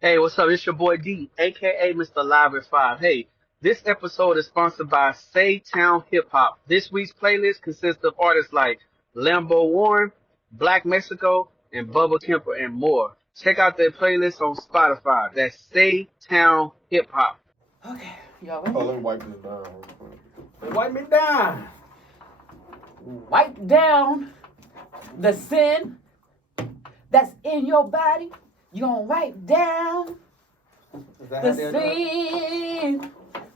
Hey, what's up? It's your boy D, aka Mr. Live at 5. Hey, this episode is sponsored by Say Town Hip Hop. This week's playlist consists of artists like Lambo Warren, Black Mexico, and Bubba Kemper, and more. Check out their playlist on Spotify. That's Say Town Hip Hop. Okay, y'all ready? Oh, let me wipe this down real quick. Wipe me down. Wipe down the sin that's in your body. You gonna wipe down the sin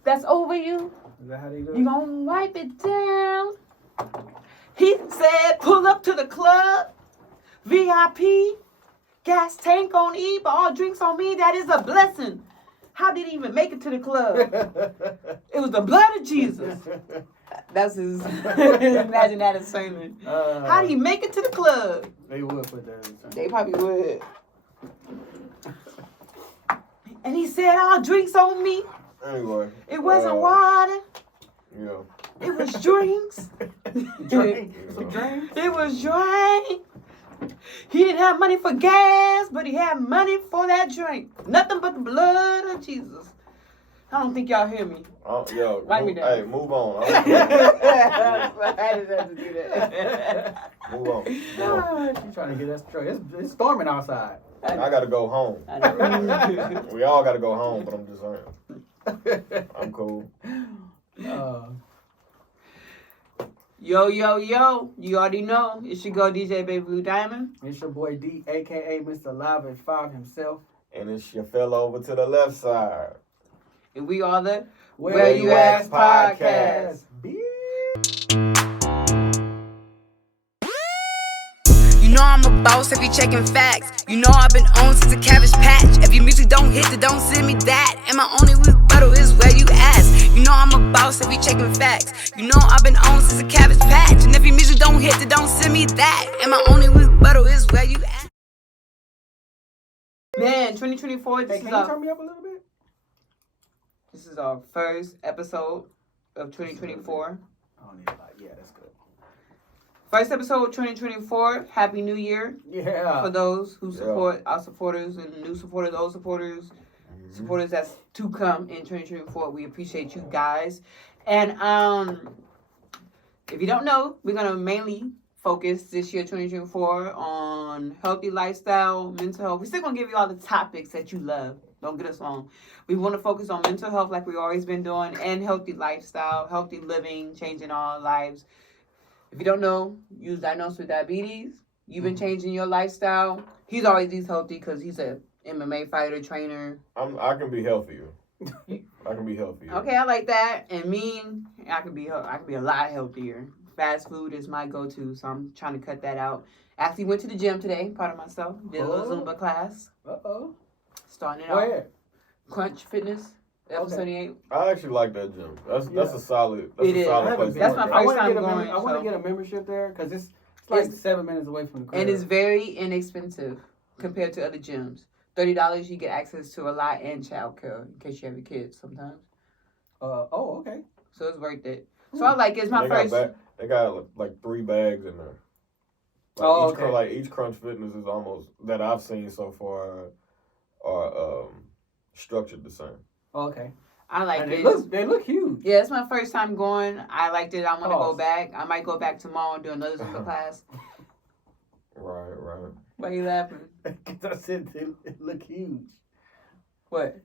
that's over you. Is that how they do it? You gonna wipe it down. He said, pull up to the club, VIP, gas tank on E, but all drinks on me. That is a blessing. How did he even make it to the club? It was the blood of Jesus. That's his. Imagine that as sermon. How did he make it to the club? They would put that in. They probably would. And he said, all drinks on me. Anyway. It wasn't water. Yeah. It was drinks. Drink. Yeah. It was drink. He didn't have money for gas, but he had money for that drink. Nothing but the blood of Jesus. I don't think y'all hear me. Yo, Write me down. Hey, move on. I just had to do that. Move on. She's trying to get us straight. It's storming outside. I gotta go home. I know. We all gotta go home, but I'm just saying. I'm cool. Yo, yo, yo. You already know. It's your girl, DJ Baby Blue Diamond. It's your boy D, a.k.a. Mr. Live at 5 himself. And it's your fella over to the left side. And we are the Where You At Podcast. You know I'm a boss if you checking facts. You know I've been on since the Cabbage Patch. If your music don't hit, then don't send me that. And my only rebuttal is where you ask. You know I'm a boss if you checking facts. You know I've been on since the Cabbage Patch. And if your music don't hit, then don't send me that. And my only rebuttal is where you ask. Man, 2024. Hey, can you turn me up a little bit? This is our first episode of 2024. I don't need a lot. Yeah, that's good. First episode of 2024. Happy New Year Yeah. for those who support our supporters and new supporters, old supporters, supporters that's to come in 2024. We appreciate you guys. And if you don't know, we're gonna mainly focus this year 2024 on healthy lifestyle, mental health. We're still gonna give you all the topics that you love. Don't get us wrong. We want to focus on mental health like we've always been doing, and healthy lifestyle, healthy living, changing our lives. If you don't know, you was diagnosed with diabetes. You've been changing your lifestyle. He's always healthy because he's a MMA fighter, trainer. I can be healthier. I can be healthier. Okay, I like that. And me, I could be a lot healthier. Fast food is my go-to, so I'm trying to cut that out. Actually went to the gym today, part of myself. Did a little Zumba class. Uh-oh. Starting it Go off. ahead. Crunch Fitness, episode 78. I actually like that gym. That's a solid. It is. Solid I place. haven't to been That's work my out. first time going, I want so- to get a membership there because it's like It's- 7 minutes away from the crib. And it's very inexpensive compared to other gyms. $30, you get access to a lot and childcare in case you have your kids sometimes. Oh, okay. So it's worth it. So I like it. It's my They first. they got like 3 bags in there. Like Oh, each, okay. Each Crunch Fitness is almost that I've seen so far are structured the same. Okay. I like And it. they look huge. Yeah, it's my first time going. I liked it. I want to Oh. go back. I might go back tomorrow and do another Zumba class. Right. Why are you laughing? Because I said they look huge. What?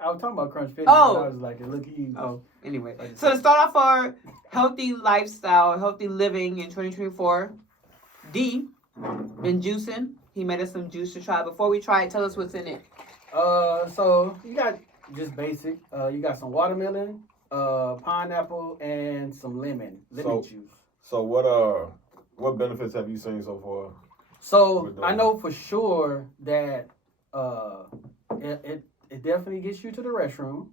I was talking about Crunch Fitness. Oh. But I was like, it look huge. Oh, anyway. So to start off our healthy lifestyle, healthy living in 2024, D been juicing. He made us some juice to try. Before we try it, tell us what's in it. So you got just basic. You got some watermelon, pineapple, and some lemon juice. So what benefits have you seen so far? So I know for sure that it definitely gets you to the restroom.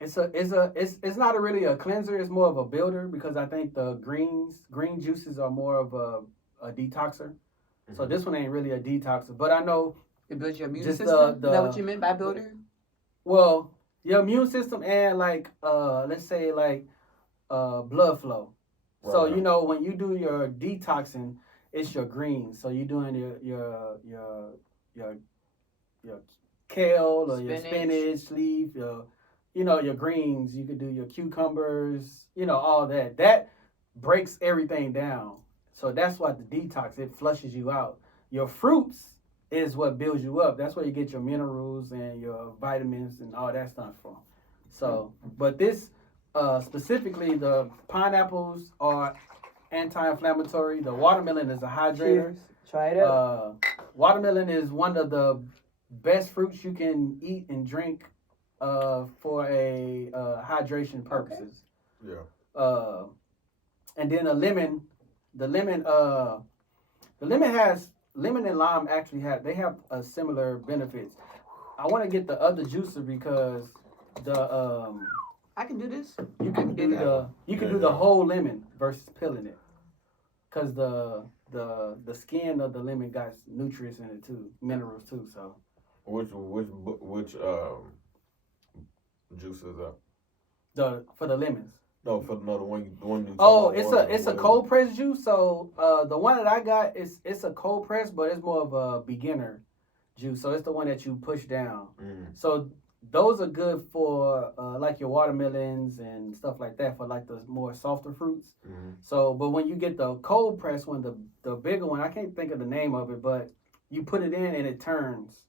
It's not really a cleanser. It's more of a builder because I think the green juices are more of a detoxer. Mm-hmm. So this one ain't really a detoxer, but I know It builds your immune Just system? the- Is that what you meant by builder? well your immune system and like let's say like blood flow. So Right. you know when you do your detoxing, it's your greens. So you're doing your your kale or your Spinach. spinach leaf, your greens. You could do your cucumbers, all that. That breaks everything down. So that's what the detox, it flushes you out. Your fruits is what builds you up. That's where you get your minerals and your vitamins and all that stuff from. So, but this specifically, the pineapples are anti-inflammatory. The watermelon is a hydrator. Cheers. Try it out. Watermelon is one of the best fruits you can eat and drink for a hydration purposes. Yeah. And then the lemon and lime actually have similar benefits. I want to get the other juicer because I can do this. you can do the whole lemon versus peeling it, because the skin of the lemon got nutrients in it too, minerals too. So Which juice is that? for the lemons. No, the one you. Oh, it's a cold press juice. So the one that I got it's a cold press, but it's more of a beginner juice. So it's the one that you push down. So those are good for like your watermelons and stuff like that, for like the more softer fruits. So, but when you get the cold press one, the bigger one, I can't think of the name of it, but you put it in and it turns.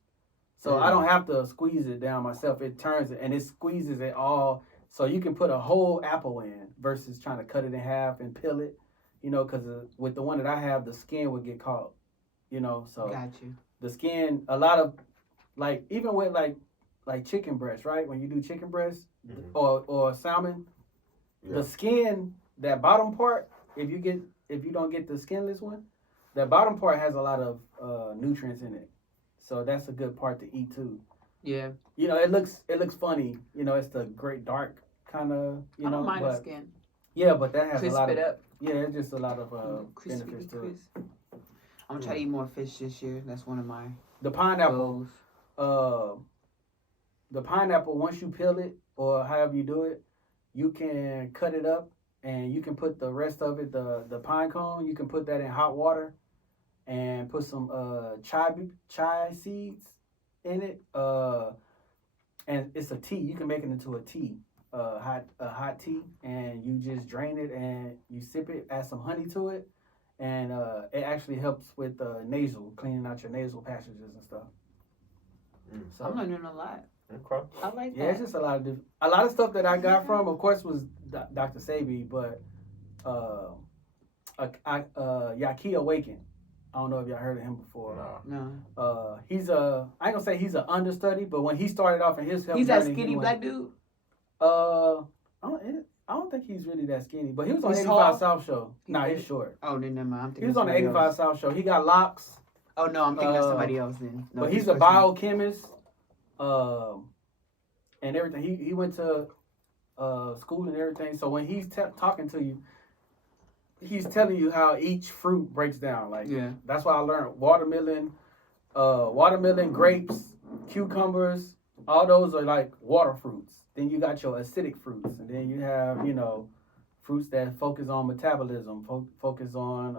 So I don't have to squeeze it down myself. It turns it and it squeezes it all. So you can put a whole apple in versus trying to cut it in half and peel it, because with the one that I have, the skin would get caught, so Got you. the skin, a lot of, like, even with like chicken breast, right? When you do chicken breast or salmon, the skin, that bottom part, if you don't get the skinless one, that bottom part has a lot of nutrients in it. So that's a good part to eat too. Yeah. It looks funny. It's the great dark kind of, I don't mind the skin. Yeah, but that has Crisp a lot it of, up. yeah, it's just a lot of benefits to it. Crisp. I'm gonna try to eat more fish this year. That's one of my The pineapple, goals. Once you peel it or however you do it, you can cut it up and you can put the rest of it, the pine cone, you can put that in hot water and put some chai seeds in it. And it's a tea. You can make it into a tea, hot tea, and you just drain it and you sip it. Add some honey to it, and it actually helps with cleaning out your nasal passages and stuff. So I'm learning a lot. Okay. I like that. Yeah, it's just a lot of stuff that I got from, of course, was Dr. Sabi, but Yaki Awaken. I don't know if y'all heard of him before. No. I ain't gonna say he's an understudy, but when he started off in his health He's journey, that skinny black dude? I don't think he's really that skinny, but he was on the He's 85 tall? South show. Nah, he's short. Oh, then never mind. I'm thinking He was on the somebody 85 else. South show. He got locks. Oh no, I'm thinking of somebody else then. No, But he's this a person- biochemist, and everything. He went to school and everything. So when he's talking to you, he's telling you how each fruit breaks down. Like, Yeah. that's why I learned watermelon, grapes, cucumbers. All those are like water fruits. Then you got your acidic fruits, and then you have fruits that focus on metabolism, focus on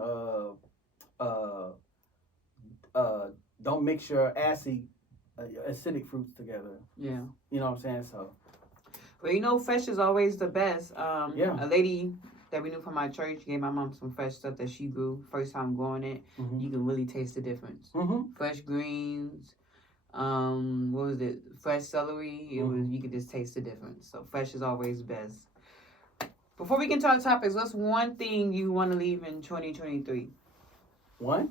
don't mix your acidic fruits together. Yeah. You know what I'm saying? So Well, fresh is always the best. Yeah. A lady that we knew from my church gave my mom some fresh stuff that she grew. First time growing it, you can really taste the difference. Fresh greens, what was it? Fresh celery. You could just taste the difference. So fresh is always best. Before we get to our topics, what's one thing you want to leave in 2023? One?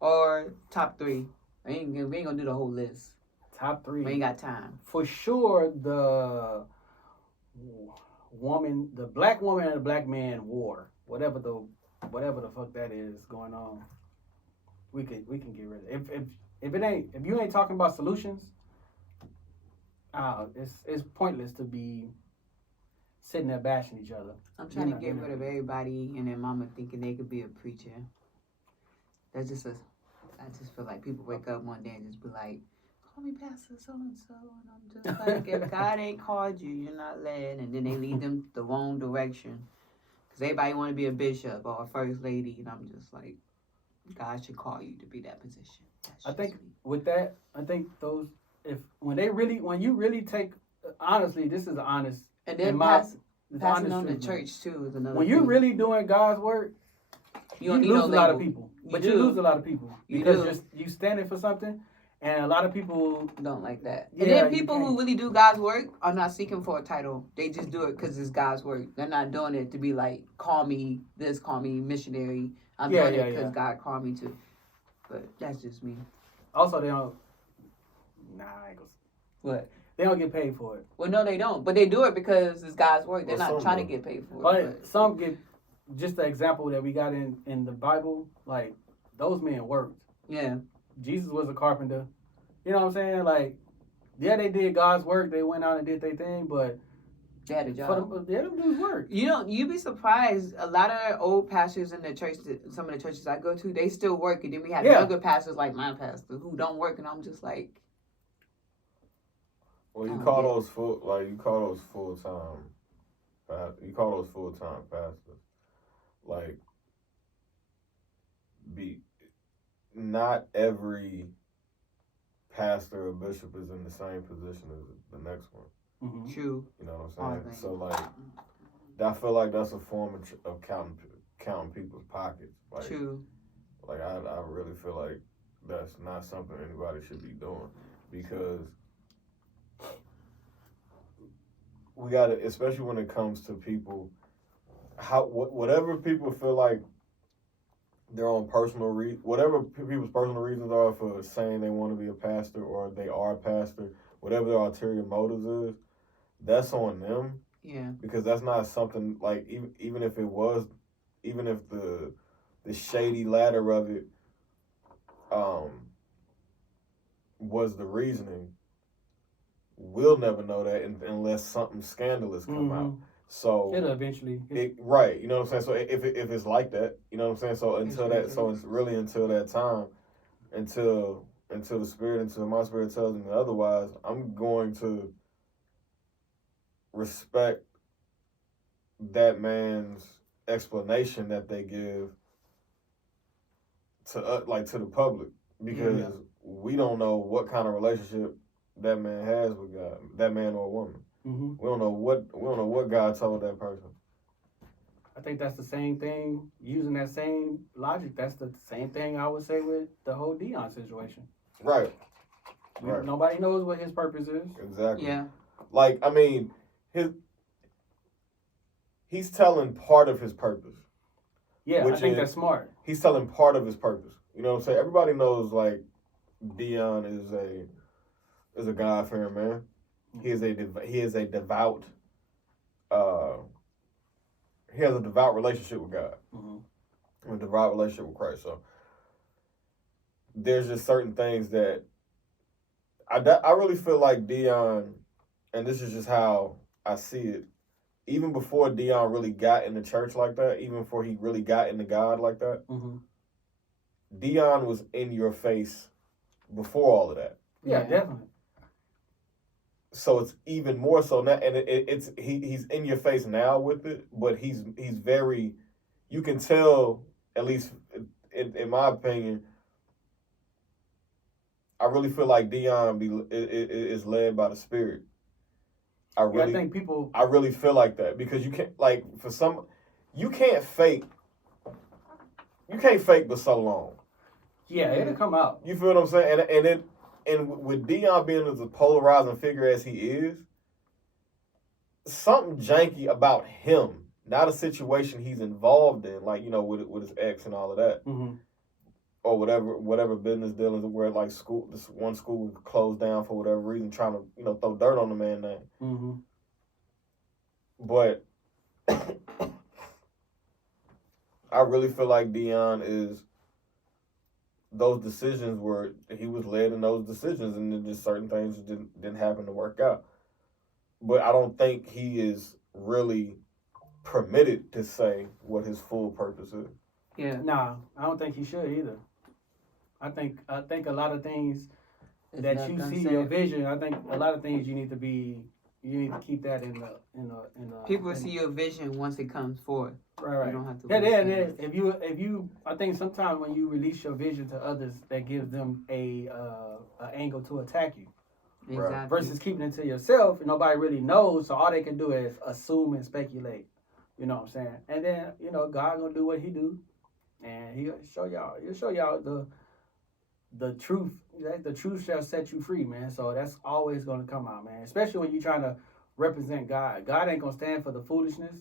Or top three? We ain't gonna do the whole list. Top three. We ain't got time. For sure, the black woman and the black man war, whatever the fuck that is going on, we can get rid of it. If you ain't talking about solutions, it's pointless to be sitting there bashing each other. I'm trying to get rid of everybody and their mama thinking they could be a preacher. I just feel like people wake up one day and just be like, call me Pastor so-and-so. And I'm just like, if God ain't called you, you're not led. And then they lead them the wrong direction. Because everybody want to be a bishop or a first lady. And I'm just like, God should call you to be that position. That's I think just me. with that, I think those when you really take honestly, this is honest. And then it's passing honest on the truth, man. church too is another When thing. you're really doing God's work, you don't need lose no a lot of label. people. You But do. you lose a lot of people You because do. you standing for something, and a lot of people Don't like that. Yeah, And then you people can't. who really do God's work are not seeking for a title. They just do it because it's God's work. They're not doing it to be like, call me this, call me missionary. I'm doing it because God called me to. But that's just me. also they don't. Nah, I ain't gonna. What? They don't get paid for it. Well, no, they don't. But they do it because it's God's work. They're Well, not some trying do. to get paid for it. But some get just the example that we got in the Bible. Like those men worked. Yeah. Jesus was a carpenter. You know what I'm saying? Like, yeah, they did God's work. They went out and did their thing, but They had a job. them dudes work. You'd be surprised. A lot of old pastors in the church, some of the churches I go to, they still work. And then we have younger pastors like my pastor who don't work. And I'm just like, Well, you call those full time. You call those full time pastors. Like, not every pastor or bishop is in the same position as the next one. Mm-hmm. true. You know what I'm saying? Right. So like, I feel like that's a form of counting people's pockets. Like, True. Like I really feel like that's not something anybody should be doing because we got to, especially when it comes to people, whatever people feel like their own personal whatever people's personal reasons are for saying they want to be a pastor or they are a pastor, whatever their ulterior motives is, that's on them. Yeah. Because that's not something like even if the shady ladder of it was the reasoning, we'll never know that unless something scandalous come out. So it'll eventually. Right, you know what I'm saying? So if it's like that, you know what I'm saying? So it's really until that time, until my spirit tells me otherwise, I'm going to respect that man's explanation that they give to the public because we don't know what kind of relationship that man has with God, that man or woman. Mm-hmm. We don't know what God told that person. I think that's the same thing. Using that same logic, that's the same thing I would say with the whole Dion situation. Right. Nobody knows what his purpose is. Exactly. Yeah. Like, I mean, he's telling part of his purpose. Yeah, I think that's smart. He's telling part of his purpose. You know what I'm saying? Everybody knows like Dion is a God-fearing man. He is a devout. He has a devout relationship with God. Mm-hmm. A devout relationship with Christ. So there's just certain things that I really feel like Dion, and this is just how I see it. Even before Dion really got in the church like that, even before he really got into God like that, Dion was in your face before all of that. Yeah, definitely. So it's even more so now, and he's in your face now with it, but he's very, you can tell, at least in my opinion, I really feel like Dion is led by the Spirit. I really feel like that because you can't you can't fake for so long. Yeah, it'll come out. You feel what I'm saying? And with Dion being as a polarizing figure as he is, something janky about him, not a situation he's involved in, like, you know, with his ex and all of that, or whatever business dealings where like this one school was closed down for whatever reason, trying to, you know, throw dirt on the man's name. But I really feel like Dion is. Those decisions were he was led in those decisions, and then just certain things didn't happen to work out. But I don't think he is really permitted to say what his full purpose is. Yeah. Nah, I don't think he should either. I think a lot of things that you see your vision. I think a lot of things you need to be you need to keep that in the People see your vision once it comes forth. Right. You don't have to. Yeah, then if you, I think sometimes when you release your vision to others, that gives them a angle to attack you. Exactly. Versus keeping it to yourself, and nobody really knows, so all they can do is assume and speculate. You know what I'm saying? And then God gonna do what He do, and He'll show y'all the truth. The truth shall set you free, man. So that's always gonna come out, man. Especially when you're trying to represent God. God ain't gonna stand for the foolishness.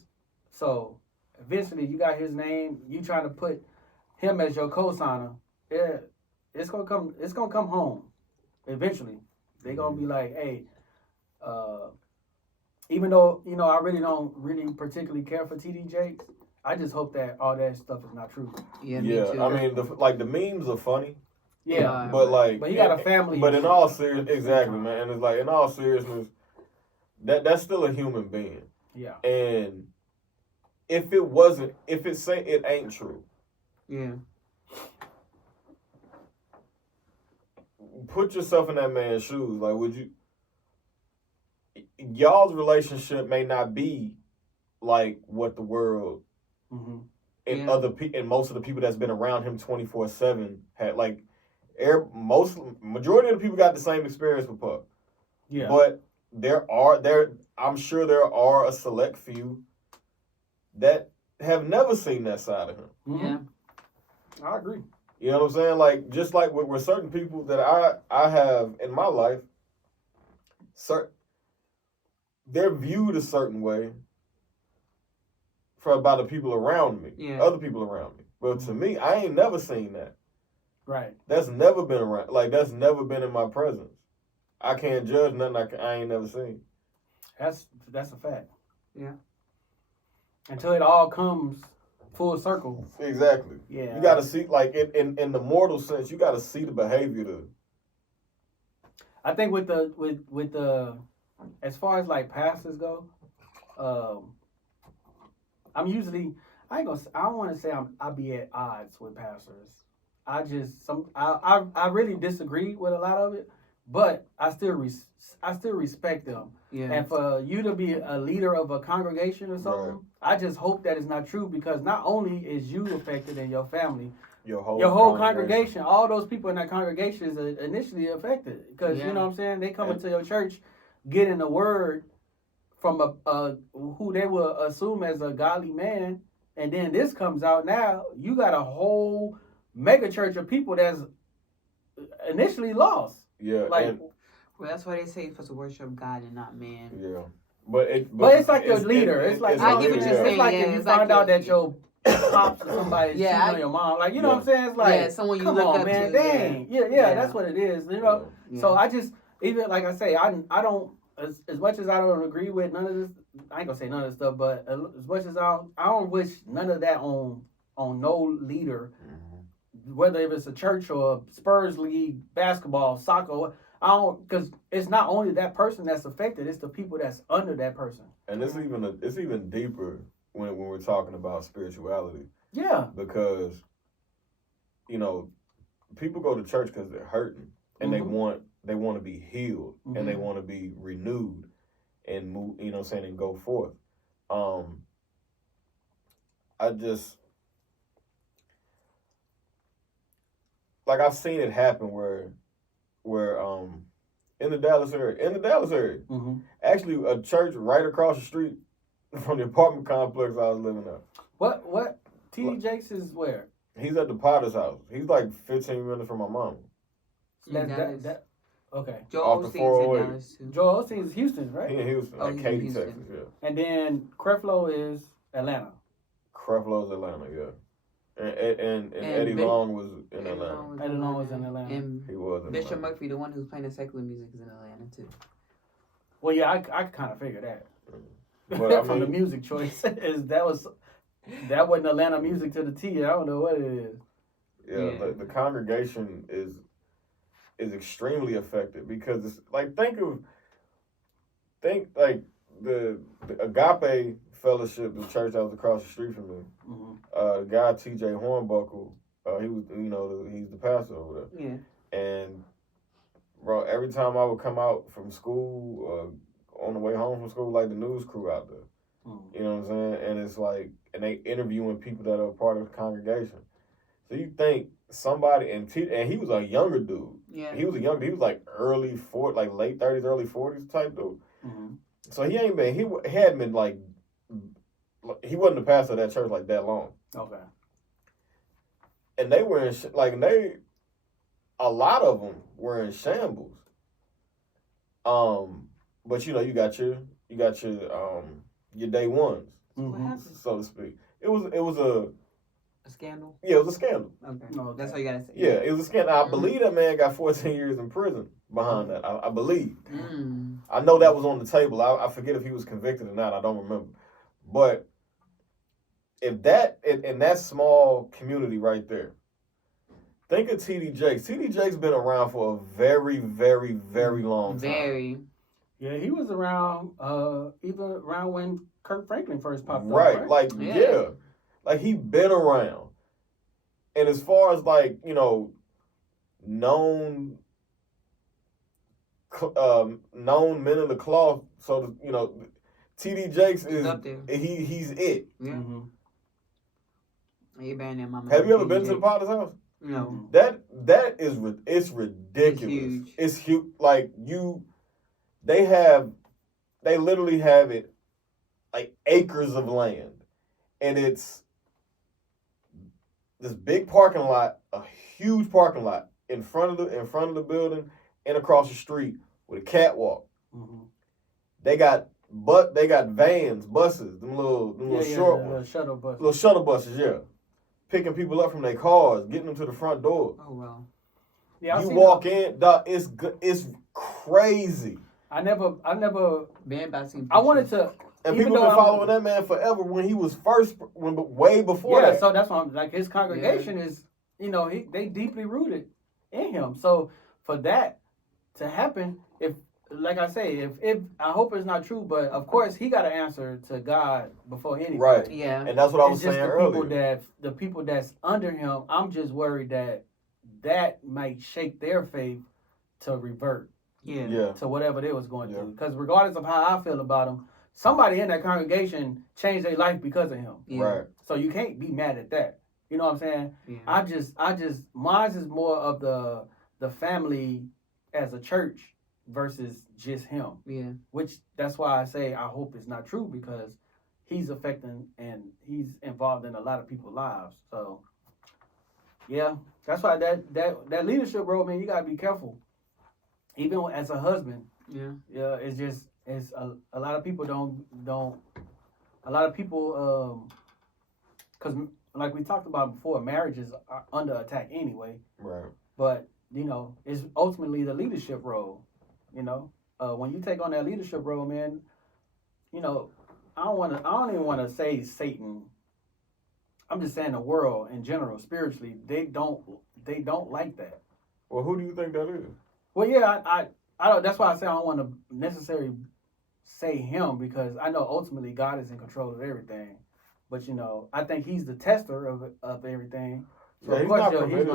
So eventually, you got His name. You trying to put Him as your cosigner. Yeah, it's gonna come. It's gonna come home eventually. They're gonna be like, hey, even though I really don't particularly care for TD Jakes, I just hope that all that stuff is not true. Yeah, me too. I mean, the memes are funny. Yeah, but he got a family. But in all seriousness, exactly, man. And it's like, in all seriousness, that's still a human being. Yeah. And if it say it ain't true. Yeah. Put yourself in that man's shoes. Like, would you? Y'all's relationship may not be like what the world and and most of the people that's been around him 24/7 had. Like, majority of the people got the same experience with Puff. Yeah. But I'm sure there are a select few that have never seen that side of him. Mm-hmm. Yeah. I agree. You know what I'm saying? Like, just like with certain people that I have in my life, they're viewed a certain way by the people around me, other people around me. But to me, I ain't never seen that. Right. That's never been around. Like, that's never been in my presence. I can't judge nothing I ain't never seen. That's a fact. Yeah. Until it all comes full circle. Exactly. Yeah. You got to see, like, in the mortal sense, you got to see the behavior. I think with the as far as like pastors go, I'm usually I don't want to say I be at odds with pastors. I really disagree with a lot of it, but I still respect them. Yeah. And for you to be a leader of a congregation or something, right. I just hope that is not true, because not only is you affected and your family, your whole congregation, all those people in that congregation is initially affected, because you know what I'm saying, they come into your church getting the word from a who they will assume as a godly man, and then this comes out. Now you got a whole mega church of people that's initially lost. Yeah, well, that's why they say you're supposed to worship God and not man. Yeah, but it's like your leader. It's like I get what you're saying. It's like if you find out that your pops or somebody cheating on your mom, like, you know what I'm saying? It's like, someone you come look on, up man, to. dang, yeah, that's what it is. You know, so I just, even like I say, I don't, as much as I don't agree with none of this, I ain't gonna say none of this stuff, but as much as I don't wish none of that on no leader, whether if it's a church or a Spurs league, basketball, soccer. Because it's not only that person that's affected; it's the people that's under that person. And it's even deeper when we're talking about spirituality. Yeah. Because, people go to church because they're hurting, and they want to be healed, and they want to be renewed, and move. You know what I'm saying, and go forth. I've seen it happen where in the Dallas area, actually a church right across the street from the apartment complex I was living at. What? T.D. Jakes is where? He's at the Potter's house. He's like 15 minutes from my mom. That okay. Joel Osteen's in Dallas too. Joel Osteen is Houston, right? He in Houston, at Katy, Texas, yeah. And then Creflo is Atlanta. Creflo's Atlanta, yeah. And Eddie Long was in Atlanta. Eddie Long was in Atlanta. And he was in Bishop Atlanta. Murphy, the one who's playing the secular music, is in Atlanta too. Well, yeah, I kind of figured that. But, from the music choice, that wasn't Atlanta music to the T. I don't know what it is. Yeah. The congregation is extremely affected, because it's like, think like the Agape Fellowship, the church that was across the street from me. The guy T.J. Hornbuckle, he's the pastor over there. Yeah. And bro, every time I would come out from school on the way home from school, like the news crew out there. You know what I'm saying? And it's like, and they interviewing people that are part of the congregation. So you think somebody, and he was a younger dude. Yeah. He was like early 40s, like late 30s, early 40s type dude. Mm-hmm. So he hadn't been like, he wasn't the pastor of that church like that long. Okay. And they were a lot of them were in shambles. But you got your day ones, What happened? so to speak. It was a scandal? Yeah, it was a scandal. Okay. No, that's all you gotta say. Yeah, it was a scandal. I believe that man got 14 years in prison behind that. I believe. I know that was on the table. I forget if he was convicted or not. I don't remember. But if that in that small community right there, think of T.D. Jakes. T.D. Jakes been around for a very, very, very long time. Very. Yeah, he was around, even around when Kirk Franklin first popped up. Right, like, yeah. Like, he been around. And as far as, like, known men of the cloth, so, T.D. Jakes is, up there. He's it. Yeah. Mm-hmm. Have you ever been to the Potter's house? No. That is, it's ridiculous. It's huge. Like, they literally have it like acres of land, and it's this big parking lot, a huge parking lot in front of the building and across the street with a catwalk. Mm-hmm. They got vans, buses, them little short ones, little shuttle buses, picking people up from their cars, getting them to the front door. Oh wow! Yeah, you walk in, dog, it's crazy. I never. Man, I wanted to. And people been following that man forever when he was way before that. Yeah, so that's why I'm like, his congregation is, they deeply rooted in him. So for that to happen, if I hope it's not true, but of course he got to answer to God before anything. Right. Yeah. And that's what I was saying earlier. The people that's under him, I'm just worried that might shake their faith to revert. Yeah. To whatever they was going through. Because regardless of how I feel about him, somebody in that congregation changed their life because of him. Yeah. Right. So you can't be mad at that. You know what I'm saying? Yeah. I just mine is more of the family as a church versus just him. Yeah. Which that's why I say I hope it's not true, because he's affecting and he's involved in a lot of people's lives. So yeah, that's why that leadership role, man, you gotta be careful. Even as a husband. Yeah. Yeah, it's a lot of people don't a lot of people because like we talked about before, marriages are under attack anyway. Right. But it's ultimately the leadership role. When you take on that leadership role, man, I don't even want to say Satan. I'm just saying the world in general, spiritually, they don't like that. Well, who do you think that is? Well, yeah, I don't. That's why I say I don't want to necessarily say him, because I know ultimately God is in control of everything. But I think he's the tester of everything. So yeah, of course, he's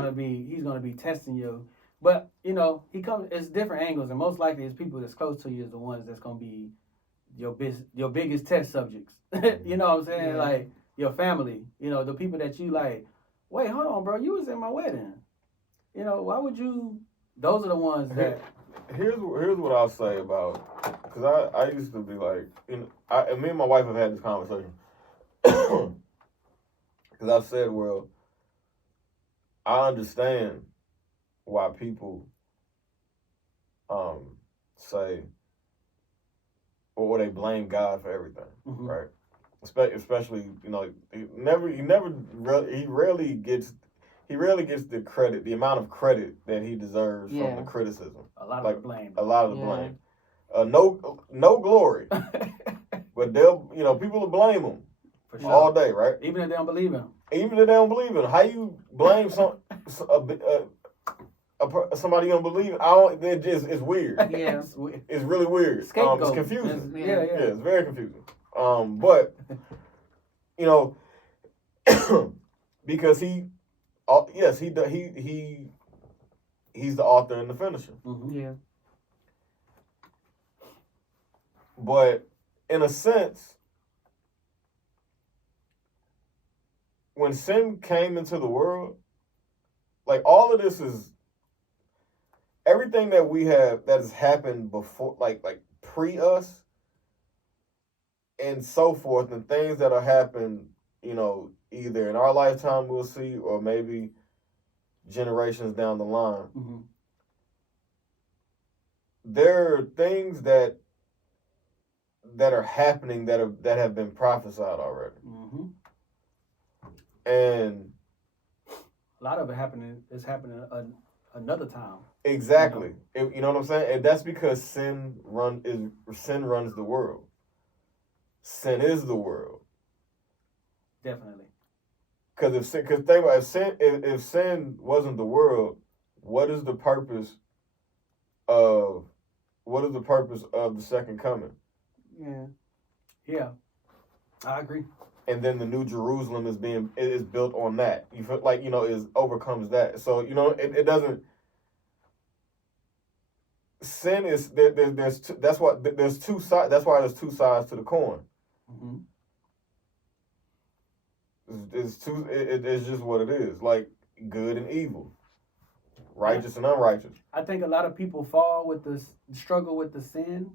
gonna be testing you. But he comes. It's different angles, and most likely, it's people that's close to you is the ones that's gonna be your biggest test subjects. You know what I'm saying? Yeah. Like your family. The people that you like. Wait, hold on, bro. You was in my wedding. Why would you? Those are the ones that. Here's what I'll say about, because I used to be like, and me and my wife have had this conversation. Because I've said, well, I understand why people say, or they blame God for everything, right? Especially, he rarely gets the credit, the amount of credit that he deserves from the criticism. A lot of the blame. A lot of the blame. No glory. But people will blame him For sure. all day, right? Even if they don't believe him. Even if they don't believe him. How you blame somebody you don't believe? It's weird. Yeah. It's really weird. Scapegoat. It's confusing. Yeah, it's very confusing. But because he's the author and the finisher. Yeah. But in a sense, when sin came into the world, like all of this is everything that we have that has happened before, like pre us and so forth, and things that'll happen, either in our lifetime we'll see, or maybe generations down the line. Mm-hmm. There are things that are happening that have been prophesied already. Mm-hmm. And a lot of it is happening another time. Exactly. You know what I'm saying? And that's because sin runs the world. Sin is the world. Definitely. Because think about if sin wasn't the world, what is the purpose of the second coming? Yeah, I agree. And then the New Jerusalem is built on that. You feel like overcomes that. So it doesn't. Sin is that's why there's two sides. That's why there's two sides to the coin. Mm-hmm. It's just what it is. Like good and evil, righteous and unrighteous. I think a lot of people fall with the struggle with the sin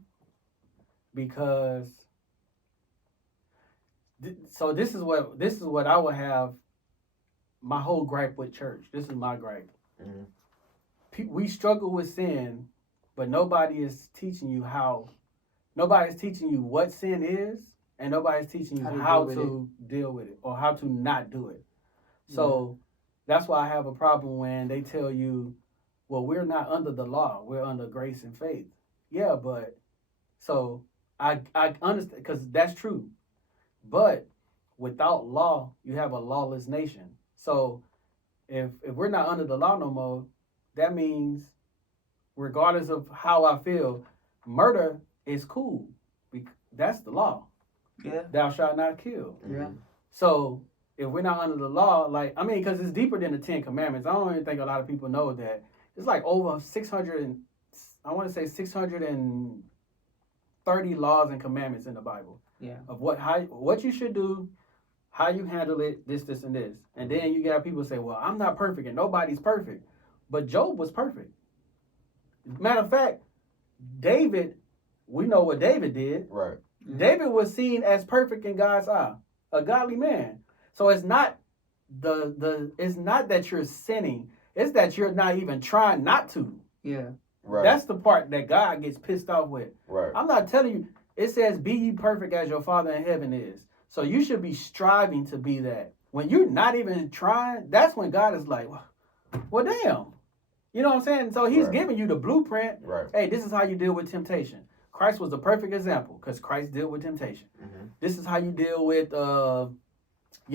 because. So this is what I would have. My whole gripe with church. This is my gripe. Mm-hmm. We struggle with sin. But nobody is teaching you how. Nobody's teaching you what sin is, and nobody's teaching you how to deal with it or how to not do it. So that's why I have a problem when they tell you, well, we're not under the law. We're under grace and faith. Yeah, but so I understand because that's true. But without law, you have a lawless nation. So if we're not under the law no more, that means regardless of how I feel, murder is cool. That's the law. Yeah. Thou shalt not kill. Yeah. So if we're not under the law, because it's deeper than the 10 Commandments. I don't even think a lot of people know that it's like over 630 laws and commandments in the Bible. Yeah. Of what you should do, how you handle it, this, and this. And then you got people say, well, I'm not perfect and nobody's perfect. But Job was perfect. Matter of fact, David, we know what David did. Right. David was seen as perfect in God's eye, a godly man. So it's not it's not that you're sinning, it's that you're not even trying not to. Yeah. Right. That's the part that God gets pissed off with. Right. I'm not telling you, it says be ye perfect as your Father in heaven is. So you should be striving to be that. When you're not even trying, that's when God is like, well damn. You know what I'm saying? So he's giving you the blueprint. Right. Hey, this is how you deal with temptation. Christ was the perfect example because Christ dealt with temptation. Mm-hmm. This is how you deal with your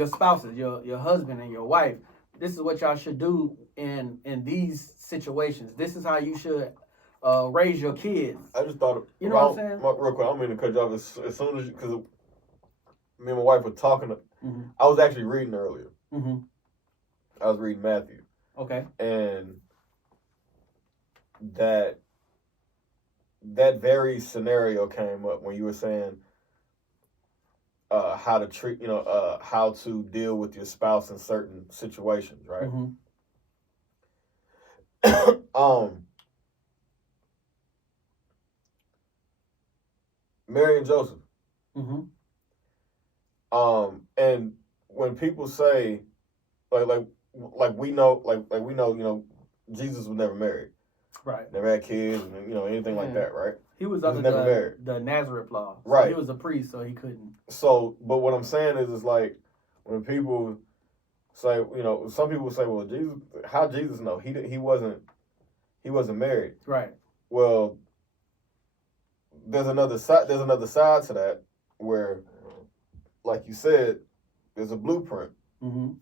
spouses, your husband and your wife. This is what y'all should do in these situations. This is how you should raise your kids. I just thought, you know what I'm saying? Real quick, I don't mean to cut you off. As soon as because me and my wife were talking, I was actually reading earlier. Mm-hmm. I was reading Matthew. Okay. And that very scenario came up when you were saying how to treat, how to deal with your spouse in certain situations, right? Mm-hmm. Mary and Joseph. Mm-hmm. And when people say, like we know, Jesus was never married. Right. Never had kids, and anything like that, right? He was under the Nazareth law. So right. He was a priest, so he couldn't. So, but what I'm saying is like when people say, some people say, well, Jesus, how Jesus know? He wasn't married. Right. Well, there's another side to that where, like you said, there's a blueprint. Mm-hmm.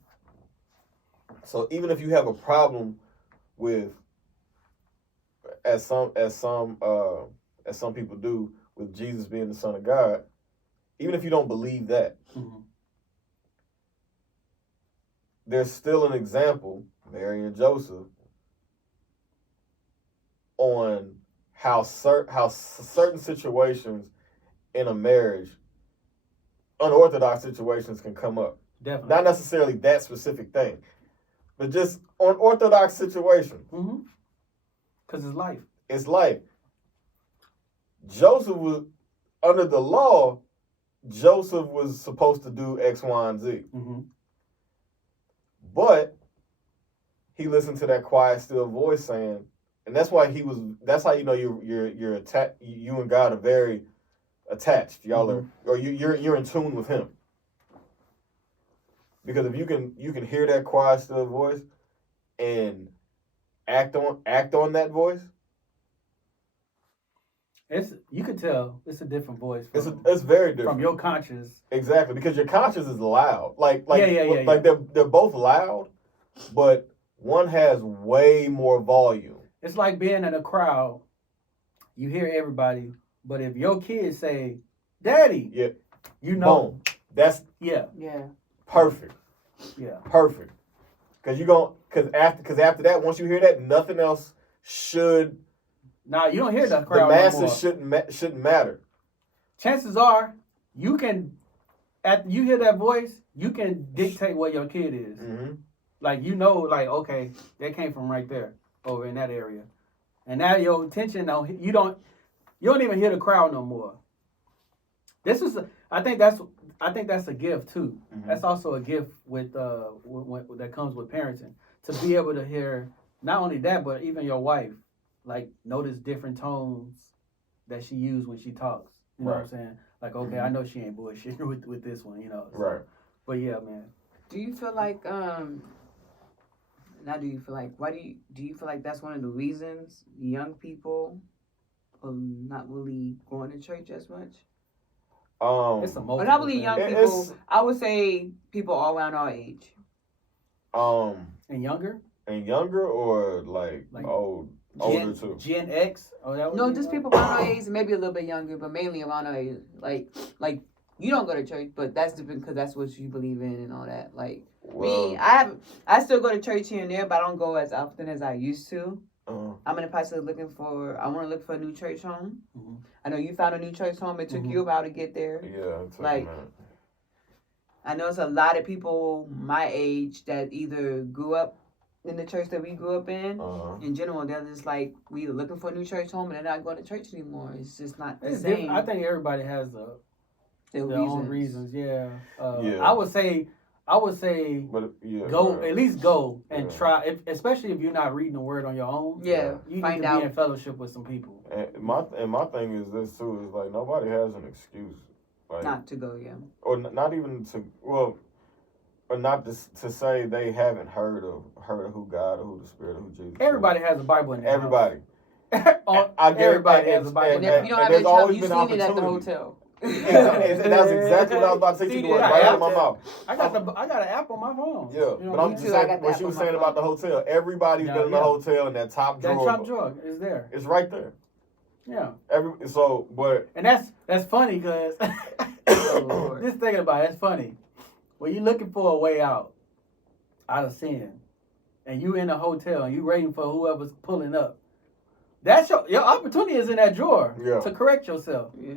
So even if you have a problem with, as some people do, with Jesus being the Son of God, even if you don't believe that, there's still an example, Mary and Joseph, on how certain situations in a marriage, unorthodox situations can come up. Definitely. Not necessarily that specific thing, but just unorthodox situations. Because it's life. It's life. Joseph was, under the law, Joseph was supposed to do X, Y, and Z. But he listened to that quiet, still voice saying, and that's why he was. That's how you know you're attached. You and God are very attached. Y'all are, or you're in tune with Him. Because if you can hear that quiet, still voice, and act on that voice. You could tell it's a different voice. It's very different from your conscience. Exactly, because your conscience is loud. Like Yeah. they're both loud, but one has way more volume. It's like being in a crowd. You hear everybody, but if your kids say, "Daddy," yeah, you know, boom. That's perfect. Yeah, perfect. Because after that, once you hear that, nothing else should. Now you don't hear the crowd. The masses shouldn't matter. Chances are, you can, after you hear that voice, you can dictate what your kid is. Like like okay, they came from right there, over in that area, and now your attention, you don't even hear the crowd no more. I think that's a gift too. That's also a gift with that comes with parenting, to be able to hear not only that, but even your wife. Like, notice different tones that she uses when she talks. You know what I'm saying? Like, okay, I know she ain't bullshitting with this one, So. Right. But yeah, man. Do you feel like do you feel like that's one of the reasons young people are not really going to church as much? It's a multiple not really young people. I would say people all around our age. And younger? And younger, or like old? Older too. Gen X? No, just people around our age, maybe a little bit younger, but mainly around our age. Like you don't go to church, but that's because that's what you believe in and all that. Like me, I still go to church here and there, but I don't go as often as I used to. I'm in the process of I want to look for a new church home. I know you found a new church home. It took you a while to get there. Yeah, it took like, I know it's a lot of people my age that either grew up in the church that we grew up in general, they're just like, we either looking for a new church home and they're not going to church anymore. It's just not the same. I think everybody has their own reasons. Yeah. Yeah. I would say, but, go at least go and try. Especially if you're not reading the word on your own. Yeah, you need to be in fellowship with some people. And my thing is this too: is like nobody has an excuse, like, not to go. Yeah. Or not even to or not to say they haven't heard of who God or who the Spirit or who Jesus. Everybody has a Bible in their Everybody. Everybody has a Bible. And if you don't have any trouble, you've seen it at the hotel. That's exactly what I was about to say to you. Right out of my mouth. I got an app on my phone. Yeah, but I'm just saying what she was saying about the hotel. Everybody's been in the hotel, and that top drawer. That top drawer is there. It's right there. Yeah. And that's funny because just thinking about it, it's funny. When you're looking for a way out of sin, and you in a hotel and you waiting for whoever's pulling up, that's your opportunity is in that drawer to correct yourself. Yeah.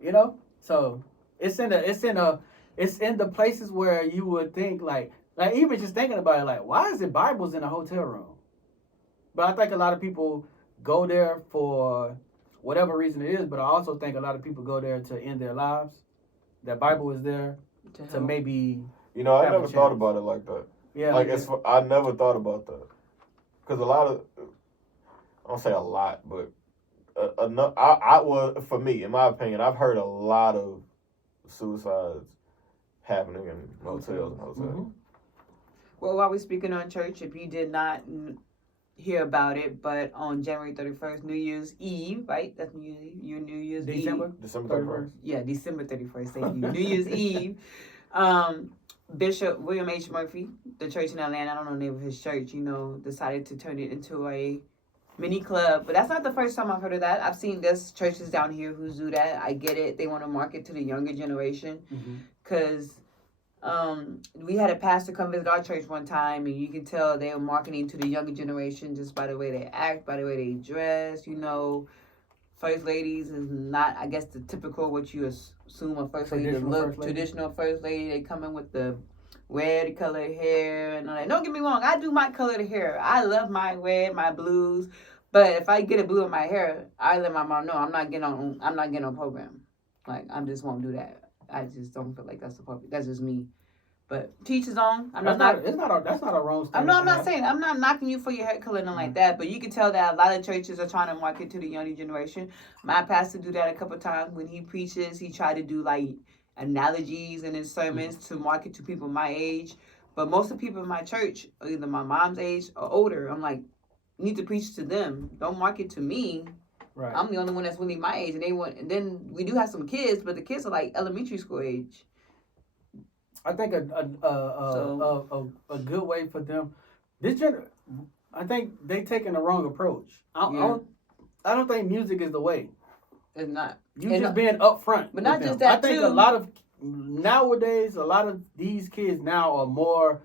You know, so it's in the places where you would think like even just thinking about it, like, why is it Bibles in a hotel room? But I think a lot of people go there for whatever reason it is. But I also think a lot of people go there to end their lives. That Bible is there to maybe. I never thought about it like that. Yeah, I never thought about that because a lot of, I don't say a lot, but for me, in my opinion, I've heard a lot of suicides happening in motels and hotels. Mm-hmm. Well, while we're speaking on church, if you did not hear about it, but on January 31st, New Year's Eve, right? That's New Year's Eve. December 31st. Yeah, December 31st. Thank you. New Year's Eve. Bishop William H. Murphy, the church in Atlanta, I don't know the name of his church, decided to turn it into a mini club. But that's not the first time I've heard of that. I've seen this churches down here who do that. I get it. They want to market to the younger generation. Because we had a pastor come visit our church one time, and you can tell they were marketing to the younger generation just by the way they act, by the way they dress, first ladies is not, I guess, the typical what you assume a first lady to look. Traditional first lady, they come in with the red colored hair and all that. Don't get me wrong, I do my colored hair. I love my red, my blues. But if I get a blue in my hair, I let my mom know I'm not getting on program. Like I just won't do that. I just don't feel like that's appropriate. That's just me. But teach his own. That's not a wrong thing. I'm not saying I'm not knocking you for your hair color and like that, but you can tell that a lot of churches are trying to market to the younger generation. My pastor do that a couple times when he preaches. He try to do like analogies in his sermons to market to people my age. But most of the people in my church are either my mom's age or older. I'm like, you need to preach to them. Don't market to me. Right. I'm the only one that's really my age, and then we do have some kids, but the kids are like elementary school age. I think a good way for them. I think they taking the wrong approach. I don't think music is the way. It's not. You just being upfront. But not just that. I think nowadays, a lot of these kids now are more.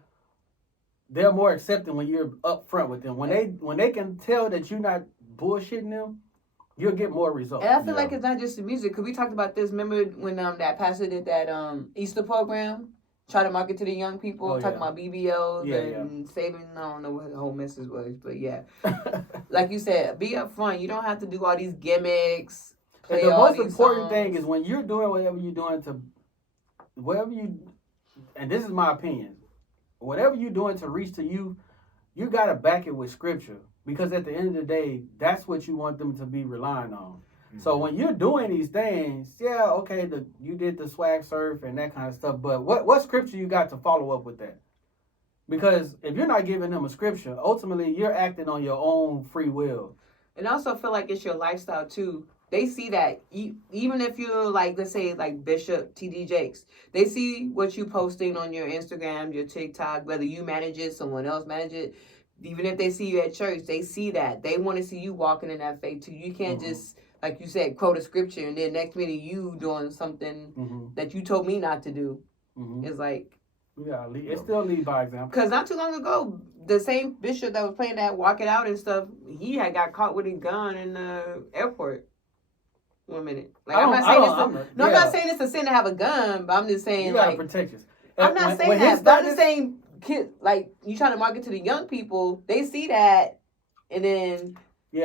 They're more accepting when you're upfront with them. When they can tell that you're not bullshitting them, you'll get more results. And I feel like it's not just the music, because we talked about this. Remember when that pastor did that Easter program? Try to market to the young people, talking about BBLs and saving. I don't know what the whole message was, but yeah. Like you said, be upfront. You don't have to do all these gimmicks. And the most important thing is when you're doing and this is my opinion, whatever you're doing to reach to you, you got to back it with scripture. Because at the end of the day, that's what you want them to be relying on. So when you're doing these things, you did the swag surf and that kind of stuff, but what scripture you got to follow up with that? Because if you're not giving them a scripture, ultimately you're acting on your own free will. And I also feel like it's your lifestyle too. They see that even if you're like, let's say like Bishop T.D. Jakes, they see what you posting on your Instagram, your TikTok, whether you manage it, someone else manage it. Even if they see you at church, they see that. They want to see you walking in that faith too. You can't just, like you said, quote a scripture and then next minute you doing something that you told me not to do. It's like... it still lead by example. Because not too long ago, the same bishop that was playing that Walk It Out and stuff, he had got caught with a gun in the airport. 1 minute. Like I'm not saying it's a sin to have a gun, but I'm just saying you gotta protect yourself. I'm not saying that, but I'm just saying, kid, like you trying to market to the young people, they see that, and then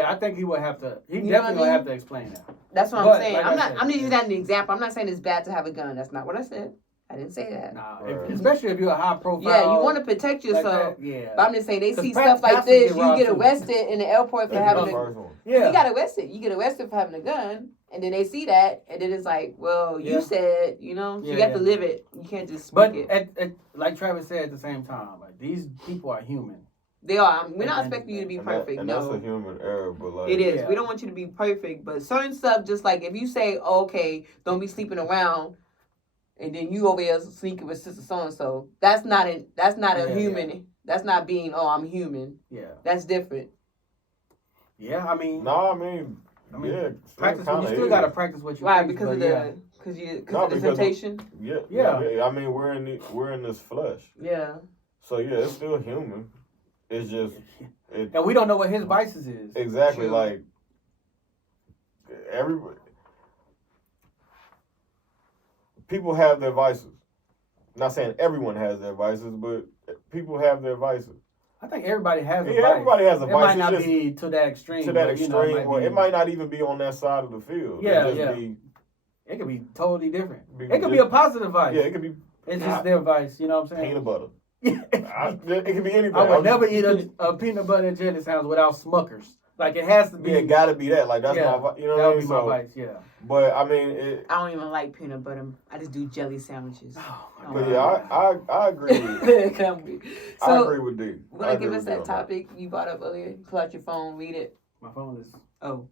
I think he would have to. He definitely would have to explain that. That's what I'm saying. I'm just using that as an example. I'm not saying it's bad to have a gun. That's not what I said. I didn't say that. Nah, especially if you're a high profile. Yeah, you want to protect yourself. Like but I'm just saying they see stuff like this. You get arrested in the airport for having a. You got arrested. You get arrested for having a gun, and then they see that, and then it's like, well, you said, you have to live it. You can't just speak it. But like Travis said, at the same time, like these people are human. They are. We're not expecting you to be perfect. And that's a human error, but like it is. Yeah. We don't want you to be perfect, but certain stuff, just like if you say, don't be sleeping around. And then you over here sneaking with sister so and so. That's not a human. Yeah. That's not being I'm human. Yeah. That's different. Yeah, I mean. No, I mean practice. You still gotta practice what you preach, because of the temptation. Yeah. I mean, we're in this flesh. Yeah. So it's still human. It's just and we don't know what his vices is. Exactly. True. Like everybody. People have their vices. Not saying everyone has their vices, but people have their vices. I think everybody has a vice. Everybody has a vice. It might not be to that extreme. It might not even be on that side of the field. It could be totally different. It could be a positive vice. Yeah, it could be. It's just their vice. You know what I'm saying? Peanut butter. It could be anything. I would never eat a peanut butter and jelly sandwich without Smuckers. Like it has to be. Yeah, it gotta be that. Like that's my. You know what I mean? That would be my vice. Yeah. But I mean, I don't even like peanut butter. I just do jelly sandwiches. But I agree with I agree with D. You want to give us that topic you brought up earlier? Pull out your phone, read it. My phone is. Oh,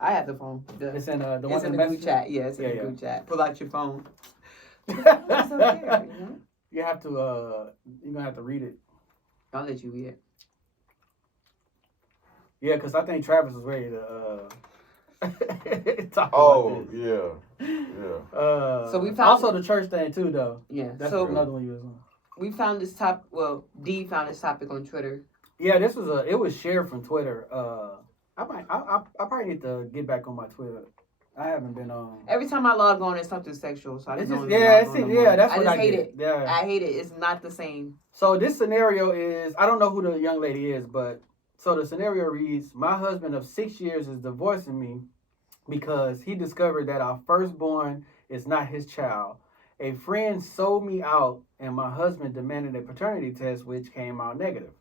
I have the phone. It's in the one in the group chat. Yeah, it's in the group chat. Pull out your phone. You have to. You're gonna have to read it. I'll let you read it. Yeah, because I think Travis is ready to talk about this. Yeah. So we found also the church thing too, though. Yeah. That's another one you was on. We found this topic. Well, D found this topic on Twitter. Yeah, it was shared from Twitter. I probably need to get back on my Twitter. I haven't been on. Every time I log on, it's something sexual. So I It's just just, don't yeah, log on no yeah, more. that's I what just I hate get. it. Yeah. I hate it. It's not the same. So this scenario is, I don't know who the young lady is, but so the scenario reads, my husband of 6 years is divorcing me because he discovered that our firstborn is not his child. A friend sold me out and my husband demanded a paternity test which came out negative.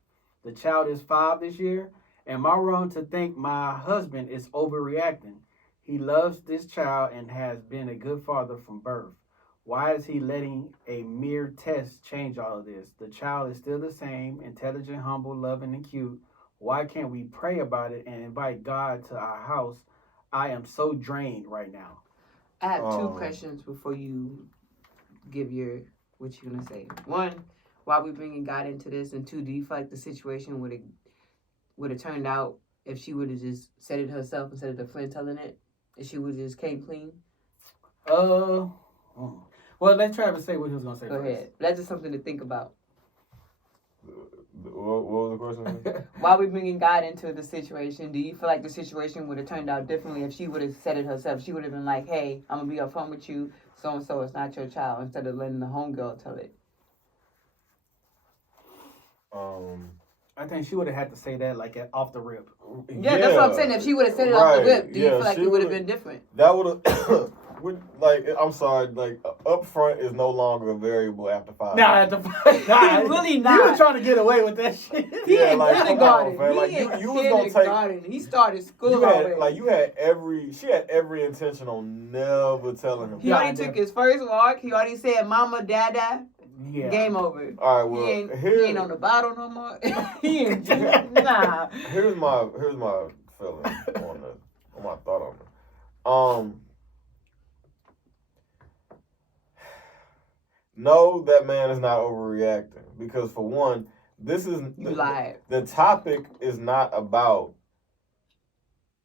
The child is 5 this year. Am I wrong to think my husband is overreacting? He loves this child and has been a good father from birth. Why is he letting a mere test change all of this? The child is still the same, intelligent, humble, loving, and cute. Why can't we pray about it and invite God to our house? I am so drained right now. I have two questions before you give what you're gonna say. One, why are we bringing God into this? And two, do you feel like the situation would have turned out if she would have just said it herself instead of the friend telling it? If she would have just came clean? Well, let Travis say what he was gonna say. Go ahead. That's just something to think about. What was the question? Why are we bringing God into the situation? Do you feel like the situation would have turned out differently if she would have said it herself? She would have been like, "Hey, I'm gonna be upfront with you. So and so, it's not your child," instead of letting the homegirl tell it. I think she would have had to say that like off the rip. Yeah, that's what I'm saying. If she would have said it off the rip, do you feel like it would have been different? That would have. I'm sorry. Like up front is no longer a variable after 5. Nah, Really not. You were trying to get away with that shit. He in kindergarten. You was gonna take. He started school already. She had every intention on never telling him. He already took his first walk. He already said, "Mama, Dada." Yeah. Game over. All right. Well, he ain't on the bottle no more. He ain't. Nah. Here's my feeling on this. My thought on it. No, that man is not overreacting because for one, You lied. The topic is not about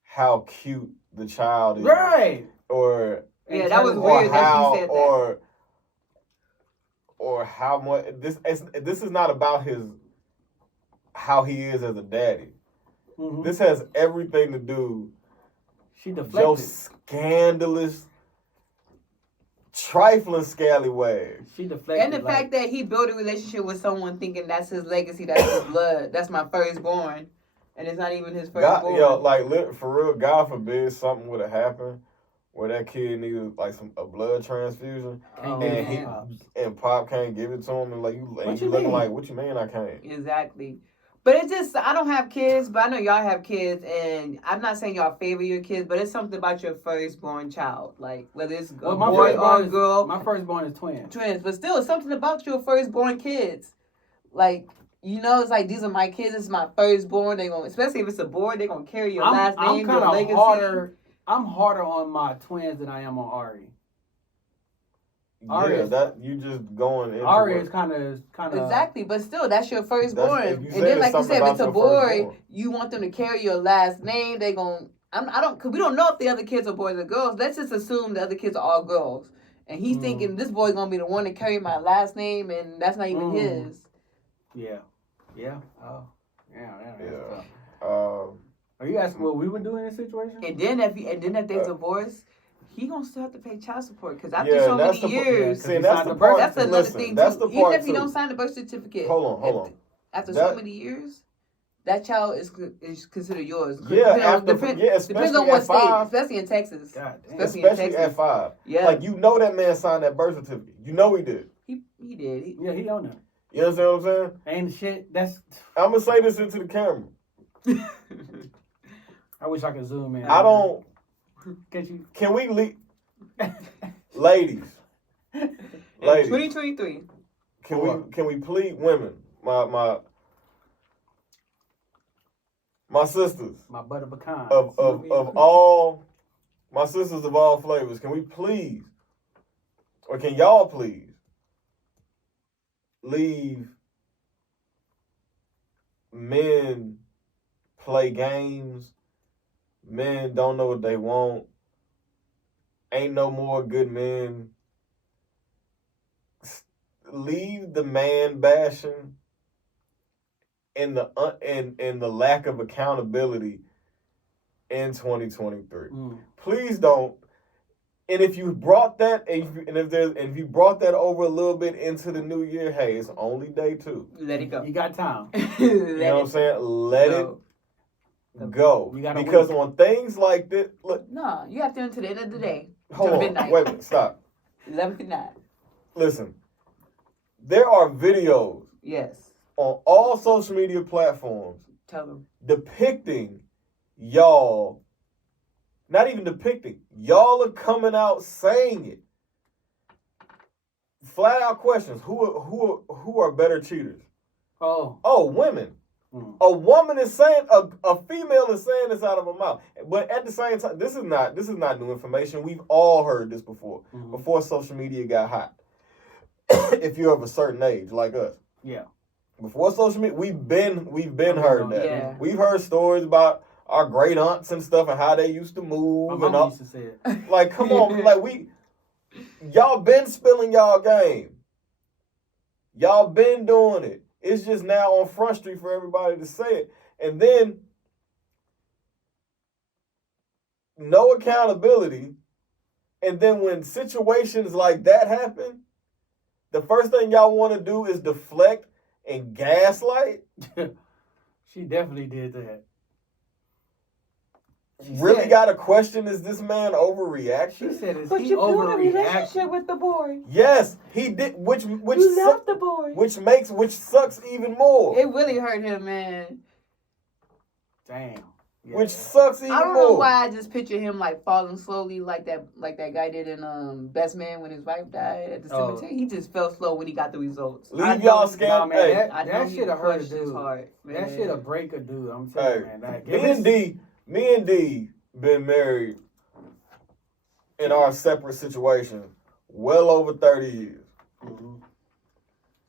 how cute the child is, right? Or that was weird that she said that. Or how much this is not about how he is as a daddy. Mm-hmm. This has everything to do. She deflected. Your scandalous, trifling scallywag. She deflected. And the fact that he built a relationship with someone thinking that's his legacy, that's his blood, that's my firstborn, and it's not even his firstborn. For real, God forbid something would have happened where that kid needed like a blood transfusion, and Pop can't give it to him, and you looking like, what you mean I can't? Exactly. But it's just, I don't have kids, but I know y'all have kids, and I'm not saying y'all favor your kids, but it's something about your firstborn child, like whether it's a boy or a girl. My firstborn is twins. But still, it's something about your firstborn kids, like. It's like, these are my kids. This is my firstborn. Especially if it's a boy, they're gonna carry your last name, your legacy. I'm harder on my twins than I am on Ari. You just going into Ari is kind of exactly, but still, that's your firstborn. And then, like you said, if it's a boy, you want them to carry your last name. They gon' because we don't know if the other kids are boys or girls. Let's just assume the other kids are all girls, and he's thinking this boy's gonna be the one to carry my last name, and that's not even his. Yeah. Oh. Yeah. Are you asking what we would do in this situation? And then if they divorce, he gonna still have to pay child support because after so many years, that's the part. That's another thing too. Even if you don't sign the birth certificate, hold on. After so many years, that child is considered yours. Depends on what state, especially in Texas. Especially at 5. Yeah, like that man signed that birth certificate. You know he did. He did. He owned it. You understand what I'm saying? Ain't shit. I'm gonna say this into the camera. I wish I could zoom in. I don't. Can we leave? Ladies. 2023. Can we plead women? My sisters. My butter pecan. Of all my sisters of all flavors. Can we please, or can y'all please, leave men play games? Men don't know what they want. Ain't no more good men. Leave the man bashing and the lack of accountability in 2023. Please don't. And if you brought that, if you brought that over a little bit into the new year, hey, it's only day 2. Let it go. You got time. You know what I'm saying? Let it go. Because on things like this, look. No, you have to until the end of the day. Hold on. Midnight. Wait a minute. Stop. 11:59. Listen. There are videos. Yes. On all social media platforms. Tell them. Depicting y'all. Not even depicting. Y'all are coming out saying it. Flat out questions. Who are better cheaters? Oh, women. A woman is saying, a female is saying this out of her mouth. But at the same time, this is not new information. We've all heard this before. Before social media got hot. If you're of a certain age, like us. Yeah. Before social media, we've been heard that. Yeah. We've heard stories about our great aunts and stuff and how they used to move. My mama used to say it. Like, come on, like y'all been spilling y'all game. Y'all been doing it. It's just now on Front Street for everybody to say it. And then no accountability. And then when situations like that happen, the first thing y'all want to do is deflect and gaslight. She definitely did that. Really got to question, is this man overreaction? She said, is But he you built a overreacting? relationship with the boy. Yes, he did, which You love the boy. which sucks even more. It really hurt him, man. Damn. Yeah. Which sucks even more. I don't know why I just picture him like falling slowly like that guy did in Best Man when his wife died at the cemetery. He just fell slow when he got the results. Leave y'all scared. Nah, man, Hey, that shit have hurt a dude. Hard, that shit have break a dude. I'm telling you, man. Like, me and D been married in our separate situations well over 30 years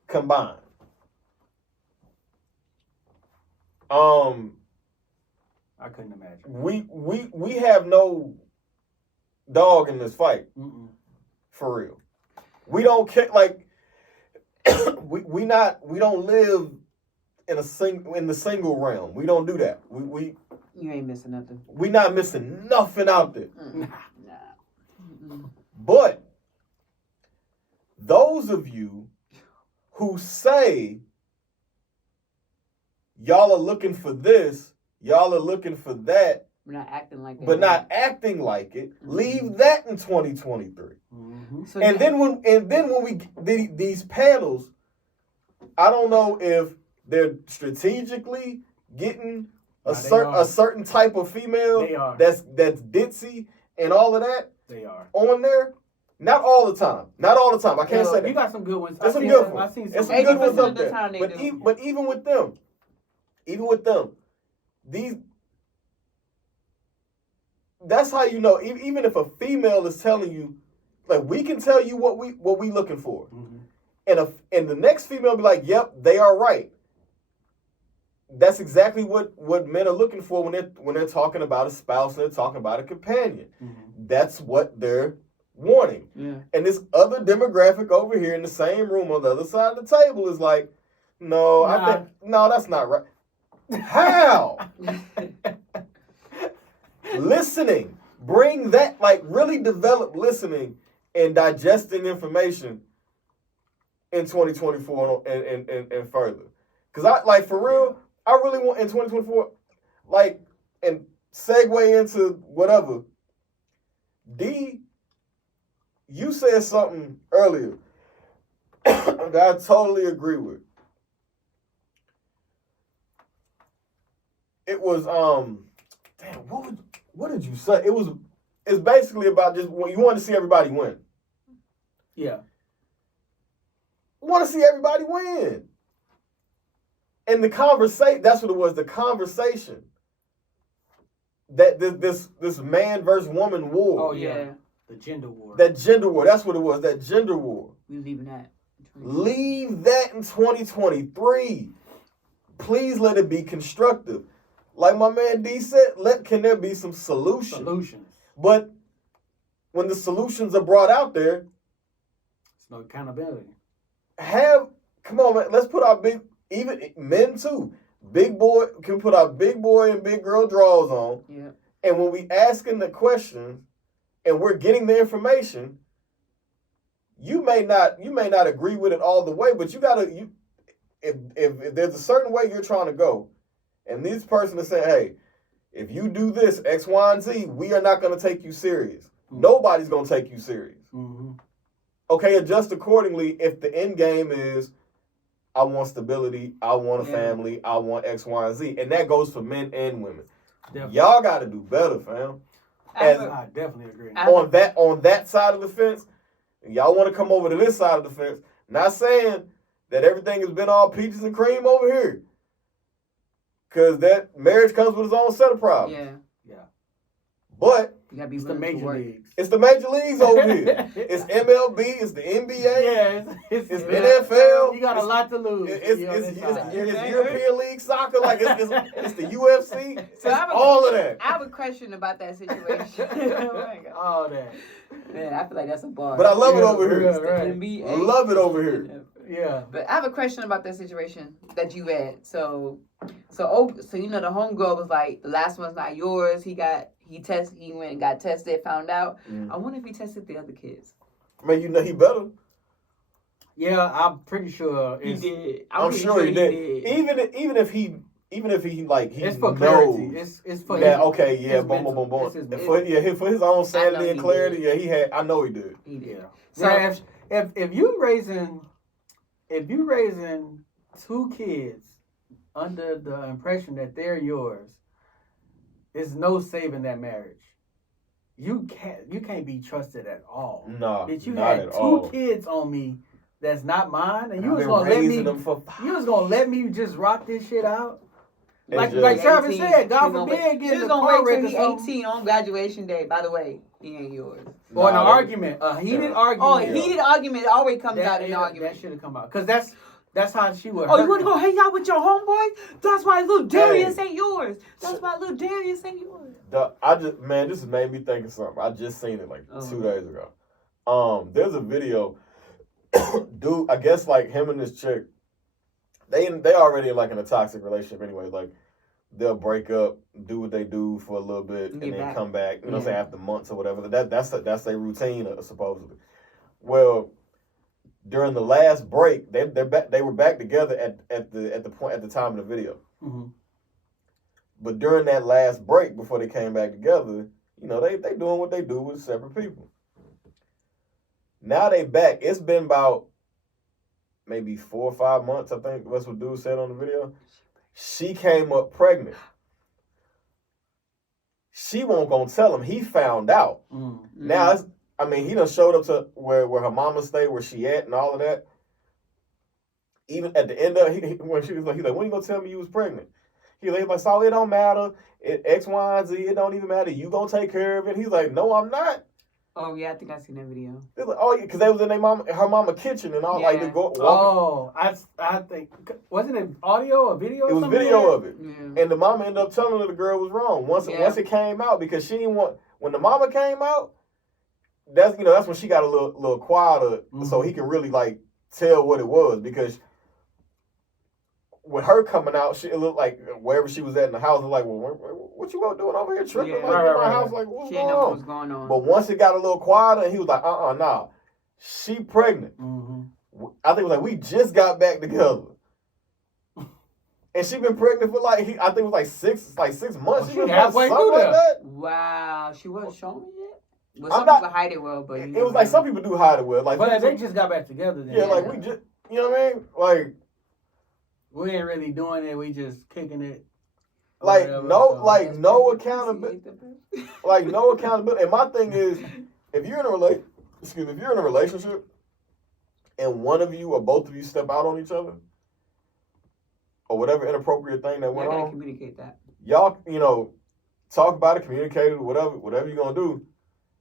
combined. I couldn't imagine. We have no dog in this fight. For real. We don't care, like we don't live in the single realm. We don't do that. You ain't missing nothing. We not missing nothing out there. Nah. But those of you who say y'all are looking for this, y'all are looking for that, we're not acting like it. but not acting like it, leave that in 2023. So and then when we these panels, I don't know if they're strategically getting a certain type of female that's ditzy and all of that. They are on there. Not all the time. I can't say that. You got some good ones. There's some good ones. I've seen There's some some good ones up the there. But even with them, these. That's how you know. Even if a female is telling you, like, we can tell you what we looking for, and the next female be like, "Yep, they are right." That's exactly what men are looking for when they're talking about a spouse, they're talking about a companion. That's what they're wanting. Yeah. And this other demographic over here in the same room on the other side of the table is like, no, that's not right. How? Listening. Bring that, like, really develop listening and digesting information in 2024 and further. Because I, like, for real, I really want in 2024, like, and segue into whatever. D, you said something earlier that I totally agree with. It was, damn, what did you say? It's basically about just, you want to see everybody win. Yeah. You want to see everybody win. And the conversation, that's what it was, the conversation that this man versus woman war. Oh, yeah. The gender war. That gender war, that's what it was, that gender war. We leaving that. Leave that in 2023. Please let it be constructive. Like my man D said, can there be some solutions? But when the solutions are brought out there, there's no accountability. Come on, man, let's put our even men too. Big boy can put our big boy and big girl drawers on. Yeah. And when we asking the questions and we're getting the information, you may not agree with it all the way, but if there's a certain way you're trying to go, and this person is saying, hey, if you do this, X, Y, and Z, we are not going to take you serious. Mm-hmm. Nobody's going to take you serious. Mm-hmm. Okay, adjust accordingly if the end game is, I want stability, I want a family, I want X, Y, and Z. And that goes for men and women. Definitely. Y'all got to do better, fam. I definitely agree. On that side of the fence, y'all want to come over to this side of the fence. Not saying that everything has been all peaches and cream over here. Because that marriage comes with its own set of problems. Yeah. But you gotta be it's the major leagues. It's the major leagues over here. It's MLB, it's the NBA, it's the NFL. You got a lot to lose. It's European League soccer, like it's the UFC. So all of that. I have a question about that situation. Oh my God. All that. Man, I feel like that's a bar. But I love it over here. NBA. I love it over here. Yeah. But I have a question about that situation that you had. So you know the homegirl was like, the last one's not yours. He went and got tested, found out. I wonder if he tested the other kids. Man, you know he better. Yeah, I'm pretty sure he did. I'm sure he did. Even if he like he it's for knows clarity. It's for that. his, Okay, yeah, boom. For his own sanity and clarity. Yeah, he had. I know he did. He did. Yeah. So if you raising 2 kids under the impression that they're yours, there's no saving that marriage. You can't be trusted at all. No, bitch, you not had at 2 all. kids on me that's not mine, and you was gonna let me just rock this shit out. Like Travis said, God forbid get in a car wreck or something. 18 on graduation day. By the way, he ain't yours. Or an argument, a heated argument. Oh, a heated argument always comes out in an argument. That should have come out because that's how she would. Oh, you want to go hang out with your homeboy? That's why little Darius ain't yours. That's why little Darius ain't yours. This has made me think of something. I just seen it like 2 days ago. There's a video. Dude, I guess like him and this chick, they already like in a toxic relationship anyway. Like they'll break up, do what they do for a little bit, and then come back. You know what I'm saying, after months or whatever. That's their routine supposedly. Well, during the last break, they were back together at the time of the video. Mm-hmm. But during that last break, before they came back together, you know, they doing what they do with separate people. Now they back. It's been about maybe 4 or 5 months, I think that's what dude said on the video. She came up pregnant. She won't gonna tell him. He found out. Mm-hmm. Now he done showed up to where her mama stayed, where she at, and all of that. Even at the end of when she was like, he's like, when you gonna tell me you was pregnant? He's like, so it don't matter. X, Y, and Z, it don't even matter. You gonna take care of it? He's like, no, I'm not. Oh yeah, I think I seen that video. They're like, oh yeah, because they was in her mama kitchen and all like they go. I think wasn't it audio or video? It was video of it, and the mama ended up telling her the girl was wrong once it came out because she didn't want when the mama came out. That's when she got a little quieter, so he can really like tell what it was because with her coming out, it looked like wherever she was at in the house, was like, well, what you doing over here tripping? In my house, like, what's going on? What was going on? But once it got a little quieter, he was like, nah, she pregnant. Mm-hmm. I think it was like, we just got back together. And she been pregnant for I think it was like 6 months. She was halfway through that. Wow, she wasn't showing it yet? Well, some people hide it well, but it was like some people do hide it well. Like, but they just got back together then. Yeah, like we just, you know what I mean? Like, we ain't really doing it. We just kicking it. Like no accountability. Like no accountability. And my thing is, if you're in a relationship, and one of you or both of you step out on each other, or whatever inappropriate thing that went on, communicate that. Y'all, talk about it, communicate it, whatever you're gonna do.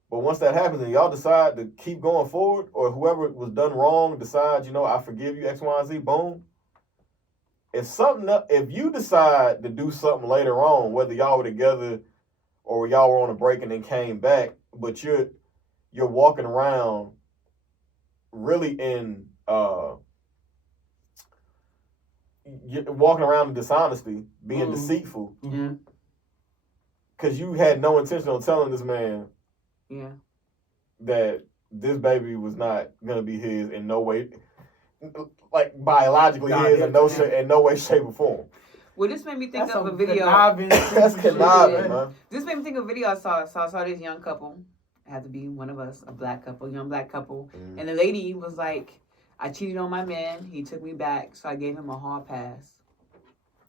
But once that happens and y'all decide to keep going forward, or whoever was done wrong decides, I forgive you, X, Y, and Z, boom. If you decide to do something later on, whether y'all were together or y'all were on a break and then came back, but you're walking around really in you're walking around in dishonesty, being deceitful. Mm-hmm. because you had no intention on telling this man that this baby was not going to be his in no way, like biologically his in no way, shape, or form. Well, this made me think of a video. That's conniving, man. This made me think of a video I saw. So I saw this young couple. It had to be one of us, a black couple, young black couple. And the lady was like, I cheated on my man. He took me back, so I gave him a hall pass.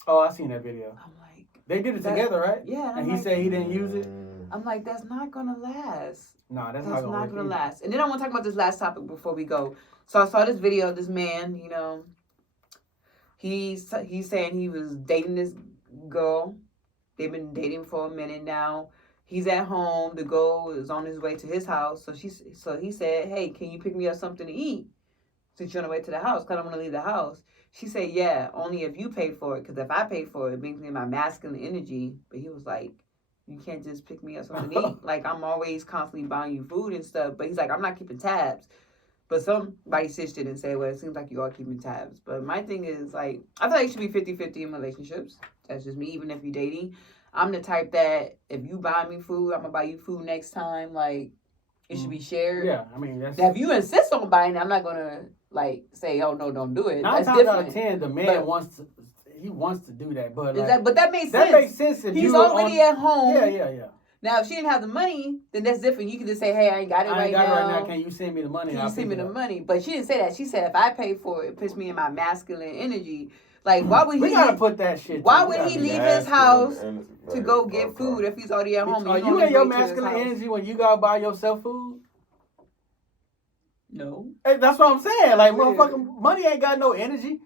Oh, I seen that video. I'm like, they did it together, right? Yeah. And he said he didn't use it. I'm like, that's not gonna last. No, that's not gonna last. And then I want to talk about this last topic before we go. So I saw this video. This man, you know, he's saying he was dating this girl. They've been dating for a minute now. He's at home. The girl is on his way to his house. So he said, hey, can you pick me up something to eat since you're on the way to the house? Because I don't want to leave the house. She said, yeah, only if you pay for it. Because if I pay for it, it brings me my masculine energy. But he was like, you can't just pick me up something to eat. Like, I'm always constantly buying you food and stuff. But he's like, I'm not keeping tabs. But somebody stitched it and said, well, it seems like you are keeping tabs. But my thing is, like, I feel like it should be 50-50 in relationships. That's just me, even if you're dating. I'm the type that if you buy me food, I'm going to buy you food next time. Like, it should be shared. Yeah, I mean, that's... Now, if you insist on buying it, I'm not going to, like, say, oh, no, don't do it. 9 times out of 10, the man wants to do that. But, like, but that makes sense. That makes sense if he's already at home. Yeah. Now, if she didn't have the money, then that's different. You can just say, hey, I ain't got it right now. Can you send me the money? Can you send me the money? But she didn't say that. She said, if I pay for it, it puts me in my masculine energy. Like, why would he... We got to put that shit... Why would he leave his house to go get food if he's already at home? Are you in your masculine energy when you go buy yourself food? No. Hey, that's what I'm saying. Like, motherfucking money ain't got no energy.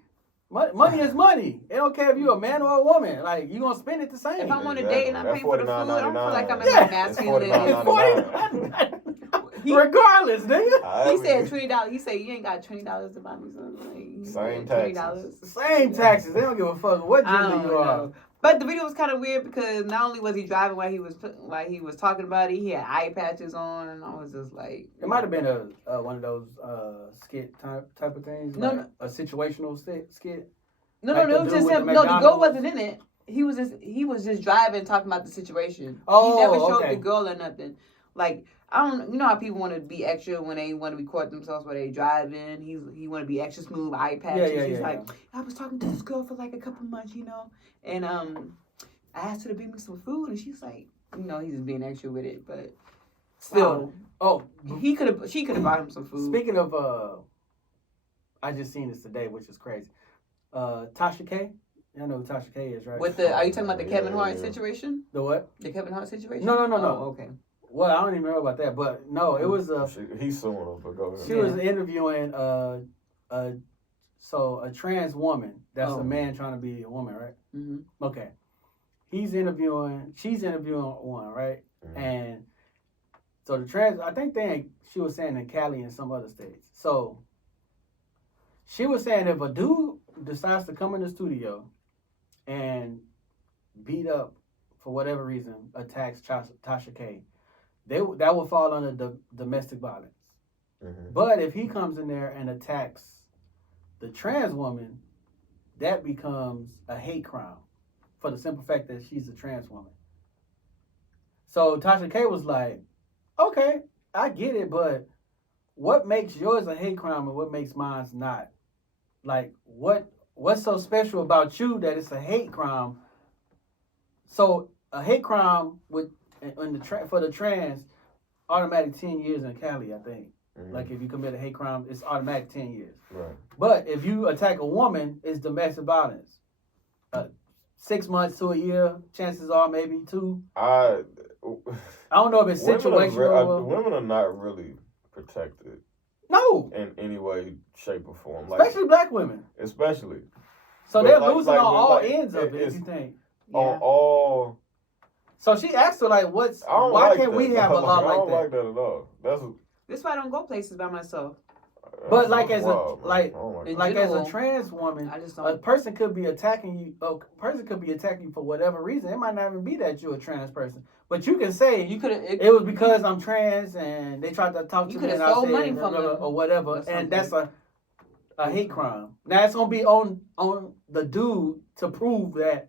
Money is money. It don't care if you're a man or a woman. Like, you gonna spend it the same. If I'm on a date and I pay for the food, I don't feel like I'm in my masculine energy. Regardless, nigga. He said $20. He said you ain't got $20 to buy me something. Like, same taxes. Same taxes. They don't give a fuck what gender you are. But the video was kind of weird because not only was he driving while he was talking about it, he had eye patches on, and I was just like, it might have been a one of those skit type of things. No, like a situational skit. No, it was just him. No, the girl wasn't in it. He was just driving, talking about the situation. Oh, he never showed the girl or nothing. Like, I don't, you know how people want to be extra when they want to record themselves while they driving. He want to be extra smooth, eye patches. He's like, I was talking to this girl for like a couple months, you know, and I asked her to bring me some food, and she's like, you know, he's just being extra with it, but still, she could have bought him some food. Speaking of, I just seen this today, which is crazy. Tasha K. I know who Tasha K is, right? Are you talking about the Kevin Hart situation? The what? The Kevin Hart situation? No. Oh, okay. Well, I don't even know about that, but no, it was he's suing her, but go ahead. She was interviewing a trans woman. That's a man trying to be a woman, right? Mm-hmm. Okay. She's interviewing one, right? Mm-hmm. And so I think she was saying in Cali and some other states. So she was saying if a dude decides to come in the studio and beat up, for whatever reason, attacks Tasha K, that will fall under domestic violence. Mm-hmm. But if he comes in there and attacks the trans woman, that becomes a hate crime for the simple fact that she's a trans woman. So Tasha K was like, okay, I get it, but what makes yours a hate crime and what makes mine not? Like, what's so special about you that it's a hate crime? So a hate crime for the trans, automatic 10 years in Cali, I think. Mm-hmm. Like if you commit a hate crime, it's automatic 10 years. Right. But if you attack a woman, it's domestic violence. 6 months to a year, chances are maybe 2. I don't know if it's situational. Women are not really protected. No. In any way, shape, or form. Especially black women. Especially. So they're losing on all ends of it, if you think. On all. So she asked her, like, why can't we have a law like that? I don't like that at all. That's why I don't go places by myself. But like as a trans woman, a person could be attacking you. A person could be attacking you for whatever reason. It might not even be that you're a trans person, but you can say it was because I'm trans and they tried to talk to me and I said money from or whatever, and that's a hate crime. Now it's gonna be on the dude to prove that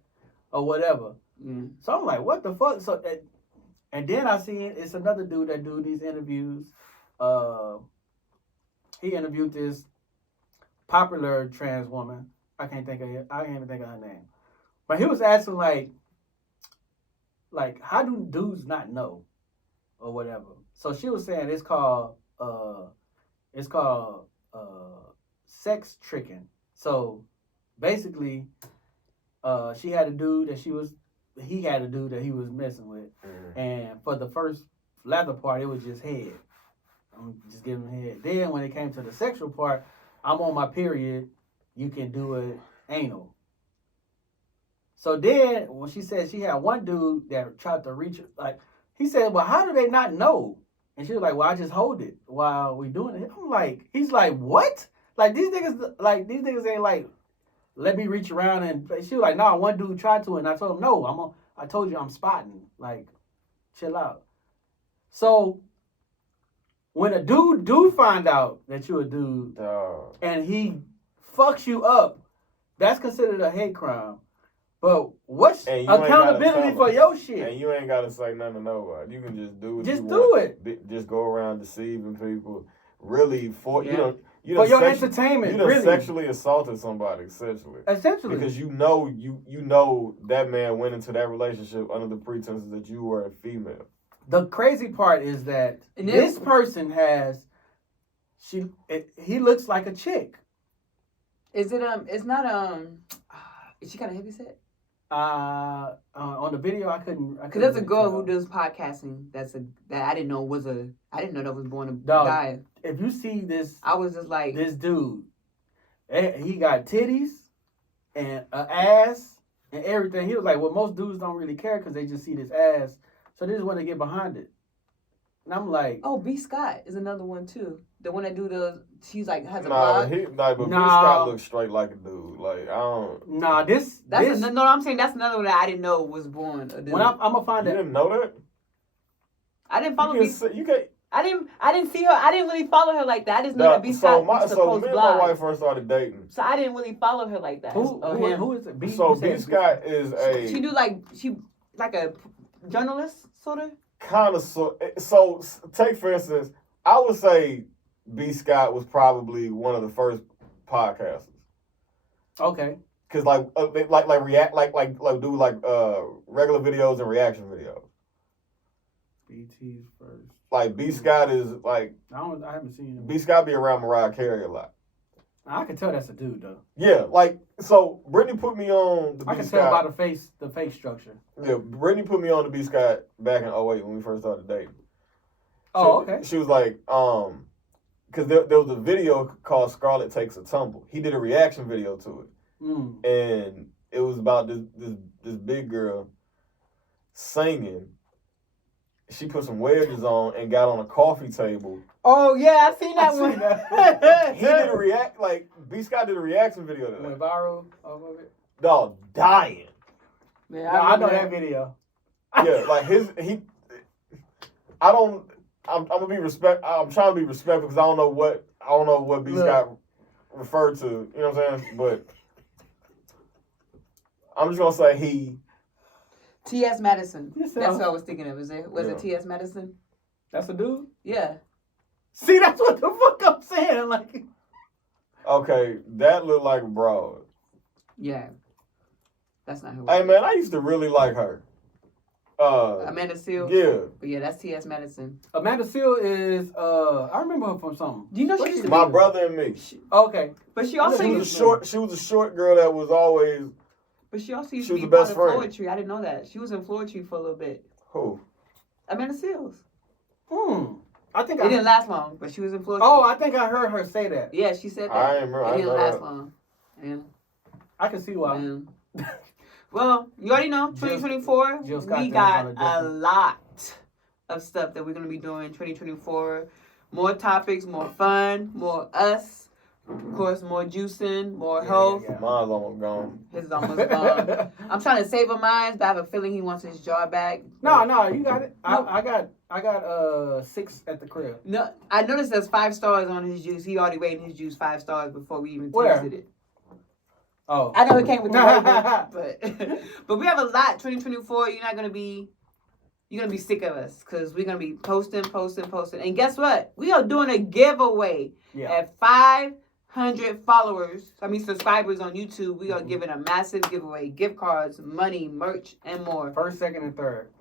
or whatever. Mm. So I'm like, what the fuck? So, and then I see it's another dude that do these interviews. He interviewed this popular trans woman. I can't even think of her name. But he was asking like how do dudes not know or whatever. So she was saying it's called sex tricking. So basically, he had a dude that he was messing with, and for the first latter part, it was just head. I'm just giving him head. Then when it came to the sexual part, I'm on my period. You can do it anal. So then when she said she had one dude that tried to reach, like he said, well, how do they not know? And she was like, well, I just hold it while we doing it. I'm like, he's like, what? Like these niggas ain't like, let me reach around and she was like, nah, one dude tried to, and I told him, no, I told you I'm spotting. Like, chill out. So when a dude find out that you're a dude and he fucks you up, that's considered a hate crime. But what's accountability for your shit? And you ain't gotta say nothing to nobody. You can just do it. Just do it. Just go around deceiving people. Really, for your entertainment. You done sexually assaulted somebody, essentially. Because you know that man went into that relationship under the pretenses that you were a female. The crazy part is that this person he looks like a chick. Is it it's not is she kind of heavy set? On the video I couldn't because there's a girl who does podcasting that I didn't know that was born a guy. If you see this, I was just like, this dude, he got titties and an ass and everything. He was like, well, most dudes don't really care because they just see this ass, so they just want to get behind it. And I'm like, oh, B. Scott is another one too. The one that she's like has a blog. B. Scott looks straight like a dude. Like I don't. Nah, I'm saying that's another one that I didn't know was born a dude. When I'm gonna find it. You didn't know that? I didn't follow B. You can't. I didn't see her. I didn't really follow her like that. I just know that B. Scott used to post me and my wife first started dating. So I didn't really follow her like that. Who is it? B. Scott is she do like a journalist sort of. Kind of so take for instance, I would say B. Scott was probably one of the first podcasters. Okay. Cause like react do regular videos and reaction videos. BT's first. Like B. Scott is like I haven't seen him. B. Scott be around Mariah Carey a lot. I can tell that's a dude though. Yeah, like so Brittany put me on the B. Scott. I can tell by the face structure. Yeah, Brittany put me on the B. Scott back in 2008 when we first started dating. Okay. She was like, because there was a video called Scarlett Takes a Tumble. He did a reaction video to it. And it was about this big girl singing. She put some wedges on and got on a coffee table. Oh yeah, I've seen that one. He did B. Scott did a reaction video to that. Went viral off of it. Dog dying. Yeah, I know that video. Yeah, like I'm gonna be I'm trying to be respectful because I don't know what B. Scott referred to. You know what I'm saying? But I'm just gonna say he. T.S. Madison. That's what I was thinking of. Was it T.S. Madison? That's a dude? Yeah. See, that's what the fuck I'm saying. Like, okay, that looked like a broad. Yeah. That's not who. Hey, man, I used to really like her. Amanda Seales? Yeah. But yeah, that's T.S. Madison. Amanda Seales is, I remember her from something. Do you know she used to My Brother and Me. Okay. But she also she was a short girl that was always. But she also used to be part of Floetry. I didn't know that. She was in Floetry for a little bit. Who? Amanda Seales. I think it didn't last long, but she was in Floetry. Oh, I think I heard her say that. Yeah, she said that. I remember. It didn't last long. Yeah. I can see why. Yeah. Well, you already know, 2024, we got a lot of stuff that we're going to be doing in 2024. More topics, more fun, more us. Of course, more juicing, more health. Yeah. Mine's almost gone. His is almost gone. I'm trying to save mine, but I have a feeling he wants his jar back. No, you got it. I got 6 at the crib. No, I noticed there's 5 stars on his juice. He already rated his juice 5 stars before we even tasted it. Oh, I know it came with the label, but we have a lot. 2024, you're gonna be sick of us because we're gonna be posting. And guess what? We are doing a giveaway at 500 subscribers on YouTube. We are giving a massive giveaway: gift cards, money, merch, and more. First, second, and third.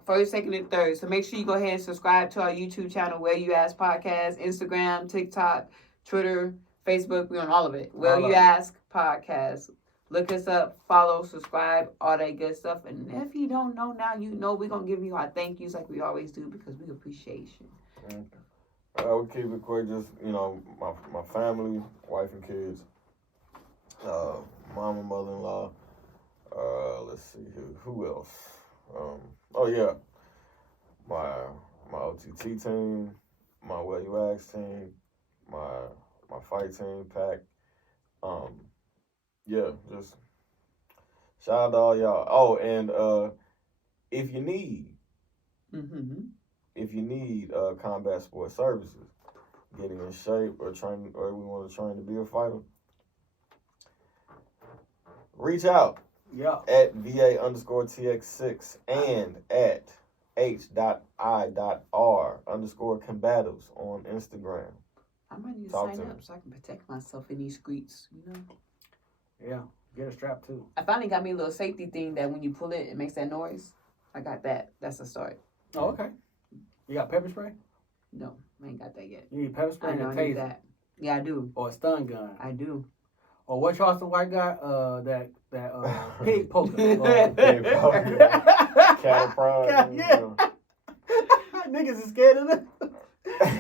So make sure you go ahead and subscribe to our YouTube channel, Where You Ask Podcast, Instagram, TikTok, Twitter, Facebook. We're on all of it. Where You Ask Podcast. Look us up, follow, subscribe, all that good stuff. And if you don't know now, you know we're going to give you our thank yous like we always do because we appreciate you. I would keep it quick. Just, my family, wife and kids, mom and mother-in-law. Let's see who else. My OTT team, my Where You Ask team, my fight team, Pack. Just shout out to all y'all. Oh, and if you need combat sports services, getting in shape or training, or we want to train to be a fighter, reach out. Yeah. At VA_TX6 and at H.I.R_combatives on Instagram. I might need to sign up so I can protect myself in these streets, Yeah, get a strap too. I finally got me a little safety thing that when you pull it, it makes that noise. I got that. That's a start. Oh, okay. You got pepper spray? No, I ain't got that yet. You need pepper spray I know and I a need taser. that. Yeah, I do. Or a stun gun. I do. Or what Charleston White got? That pig poker. Pig poker. Cattle prod. Yeah. Niggas is scared of that.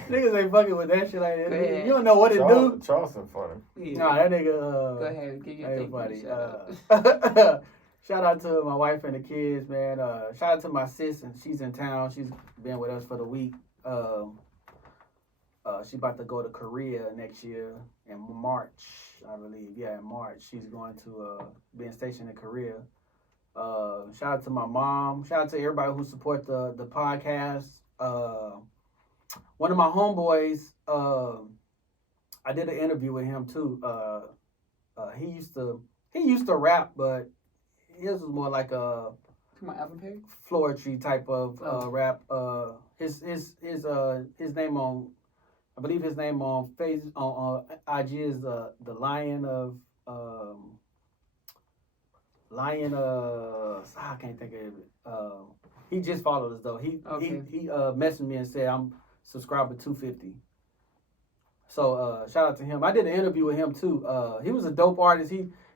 Niggas ain't fucking with that shit like that. You don't know what it do. Charleston funny. Yeah. Nah, that nigga. Go ahead, give your thing. Funny. Shout out to my wife and the kids, man. Shout out to my sis, and she's in town. She's been with us for the week. She about to go to Korea next year in March, I believe. Yeah, in March. She's going to being stationed in Korea. Shout out to my mom. Shout out to everybody who support the podcast. One of my homeboys, I did an interview with him too. He used to rap, but his was more like a floetry type of rap. His name on, I believe his name on IG is the Lion of I can't think of it. He just followed us though. He messaged me and said I'm subscriber 250. So shout out to him. I did an interview with him too. He was a dope artist.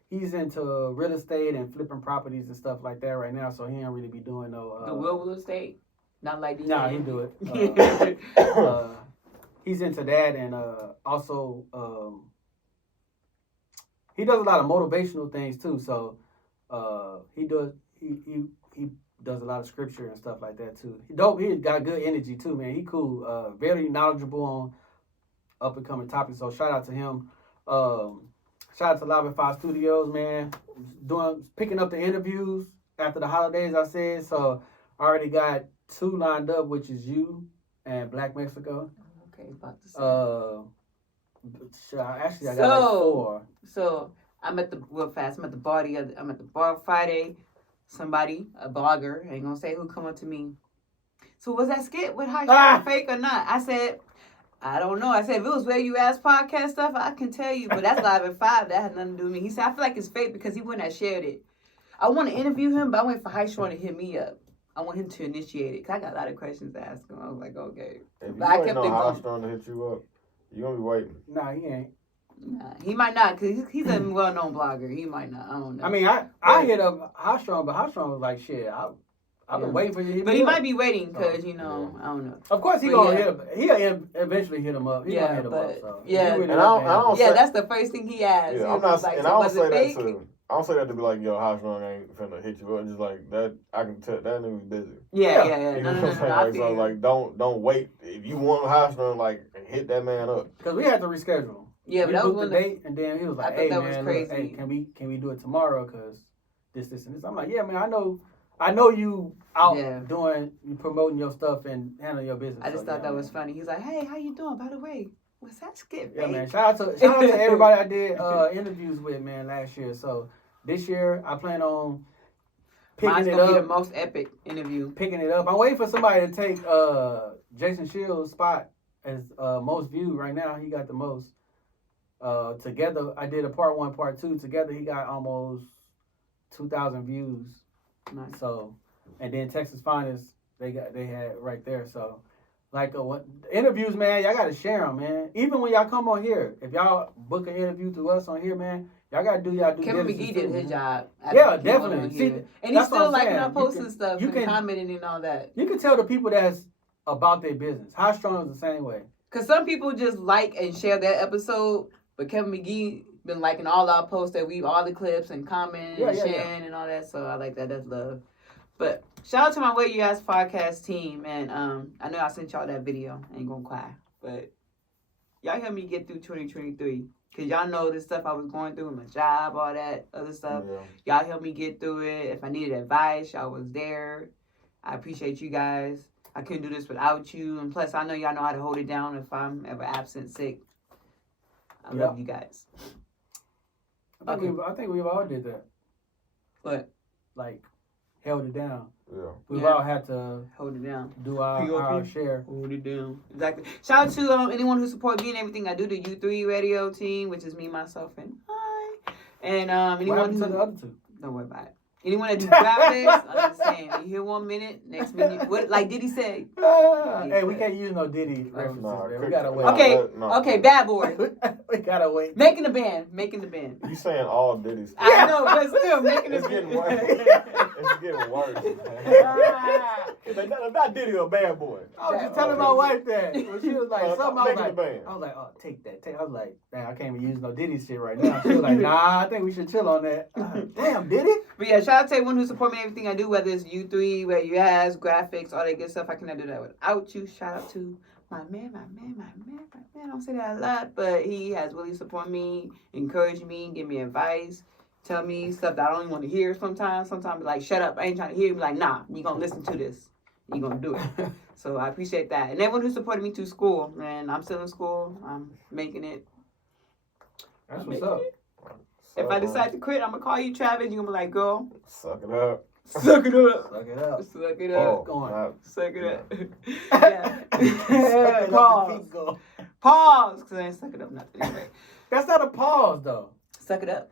He's into real estate and flipping properties and stuff like that right now. So he ain't really be doing no the real estate. Not like these. Nah, he do it. He's into that, and also he does a lot of motivational things too. So he does a lot of scripture and stuff like that too. He dope. He got good energy too, man. He cool. Very knowledgeable on up and coming topics. So shout out to him. Shout out to Live at 5 Studios, man. Picking up the interviews after the holidays. I said so. I already got 2 lined up, which is you and Black Mexico. Okay, about to say. Actually, I got like 4. So I'm at the bar Friday. Somebody, a blogger, ain't gonna say who, come up to me. So was that skit with high fake or not? I said, I don't know. I said, if it was Where You Ask podcast stuff, I can tell you. But that's Live at 5. That had nothing to do with me. He said, I feel like it's fake because he wouldn't have shared it. I want to interview him, but I went for High Strong to hit me up. I want him to initiate it because I got a lot of questions to ask him. I was like, okay. If you ain't know High Strong to hit you up, you gonna be waiting. Nah, he ain't. Nah, he might not because he's a well-known blogger. He might not. I don't know. I mean, I hit up High Strong, but High Strong was like, shit, I've been waiting for you to hit but me he up. might be waiting because, I don't know. Of course, he'll eventually hit him up. He gonna hit him up. So. Yeah, and I don't say, that's the first thing he asked. Yeah, he I'm not, like, and so I don't was say it that fake? to. I don't say that to be like, yo, High Strong ain't finna hit you up. Just like that, I can tell that nigga's busy. Yeah. You know what I'm saying? So like, don't wait. If you want High Strong, like, hit that man up. Because we had to reschedule. Yeah, but that was the date, and then he was like, "Hey man, look, can we do it tomorrow? Because this and this." I'm like, "Yeah, man, I know you out doing, you promoting your stuff and handling your business." I just thought that was funny. He's like, "Hey, how you doing? By the way, was that skit fake?" Yeah, man. Shout out to everybody I did interviews with, man, last year. So this year I plan on Mine's picking it gonna be up. the most epic interview. Picking it up. I'm waiting for somebody to take Jason Shields' spot as most viewed right now. He got the most. Together, I did a part 1, part 2. Together, he got almost 2,000 views. Nice. So, and then Texas Finest, they had right there. So, like what interviews, man, y'all gotta share them, man. Even when y'all come on here, if y'all book an interview through us on here, man, y'all gotta do y'all due Kevin diligence McGee did too, his man. job. Yeah, definitely. See, and he's that's what still I'm liking saying. our posts and You stuff can- and commenting and all that. You can tell the people that's about their business. High Strong is the same way. Cause some people just like and share that episode, but Kevin McGee been liking all our posts that all the clips and commenting and sharing and all that. So I like that. That's love. But shout out to my Where You Ask podcast team, and I know I sent y'all that video. I ain't gonna cry, but y'all helped me get through 2023. Cause y'all know the stuff I was going through with my job, all that other stuff. Yeah. Y'all helped me get through it. If I needed advice, y'all was there. I appreciate you guys. I couldn't do this without you. And plus, I know y'all know how to hold it down if I'm ever absent, sick. I love you guys. I think we've all did that. What? Like, held it down. Yeah. We've all had to hold it down. Do our share. Hold it down. Exactly. Shout out to anyone who supports me and everything I do, the U3 radio team, which is me, myself, and I. And anyone who... to the other two? Don't worry about it. Anyone that do graphics, I'm just saying, you hear 1 minute, next minute, what like Diddy say? Hey, we can't use no Diddy references, man. We gotta wait. Okay, Bad Boy. We gotta wait. Making the band. You saying all Diddy's? I know, but still, making the It's band. getting worse. It's getting worse. Not Diddy or Bad Boy. I was just telling my wife that. When she was like, something, I was Making like, the band. oh, take that. I was like, damn, I can't even use no Diddy shit right now. She was like, nah, I think we should chill on that. Damn, Diddy? But yeah, shout out to everyone who support me in everything I do, whether it's U3, Where You Ask, graphics, all that good stuff. I cannot do that without you. Shout out to my man. I don't say that a lot, but he has really supported me, encouraged me, give me advice, tell me stuff that I don't even want to hear sometimes. Sometimes be like, shut up, I ain't trying to hear you. Be like, nah, you gonna listen to this. You gonna do it. So I appreciate that. And everyone who supported me through school, man, I'm still in school. I'm making it. That's what's up. If I decide to quit, I'm gonna call you Travis. You're gonna be like, girl, Suck it up. suck it up. Suck it up. Suck it up. Oh, Suck it up. Yeah. Pause. Pause. Because I ain't suck it up nothing. Anyway. That's not a pause, though. Suck it up.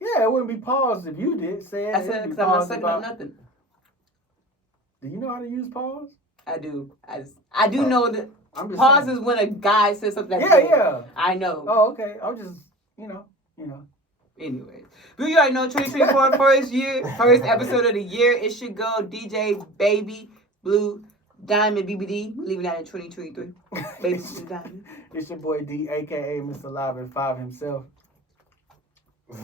Yeah, it wouldn't be paused if you did say it. I said because I'm not sucking up nothing. Do you know how to use pause? I do. I do know that I'm just pause saying. is when a guy says something that's Yeah, good. yeah. I know. Oh, okay. I'm just, you know. Anyways, but you already know 2024 first episode of the year. It should go DJ Baby Blue Diamond BBD. We're leaving that in 2023. Baby Blue Diamond. It's your boy D, aka Mr. Live at 5 himself.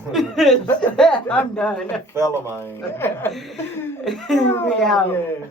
I'm done. Fella, man. We out. Yeah.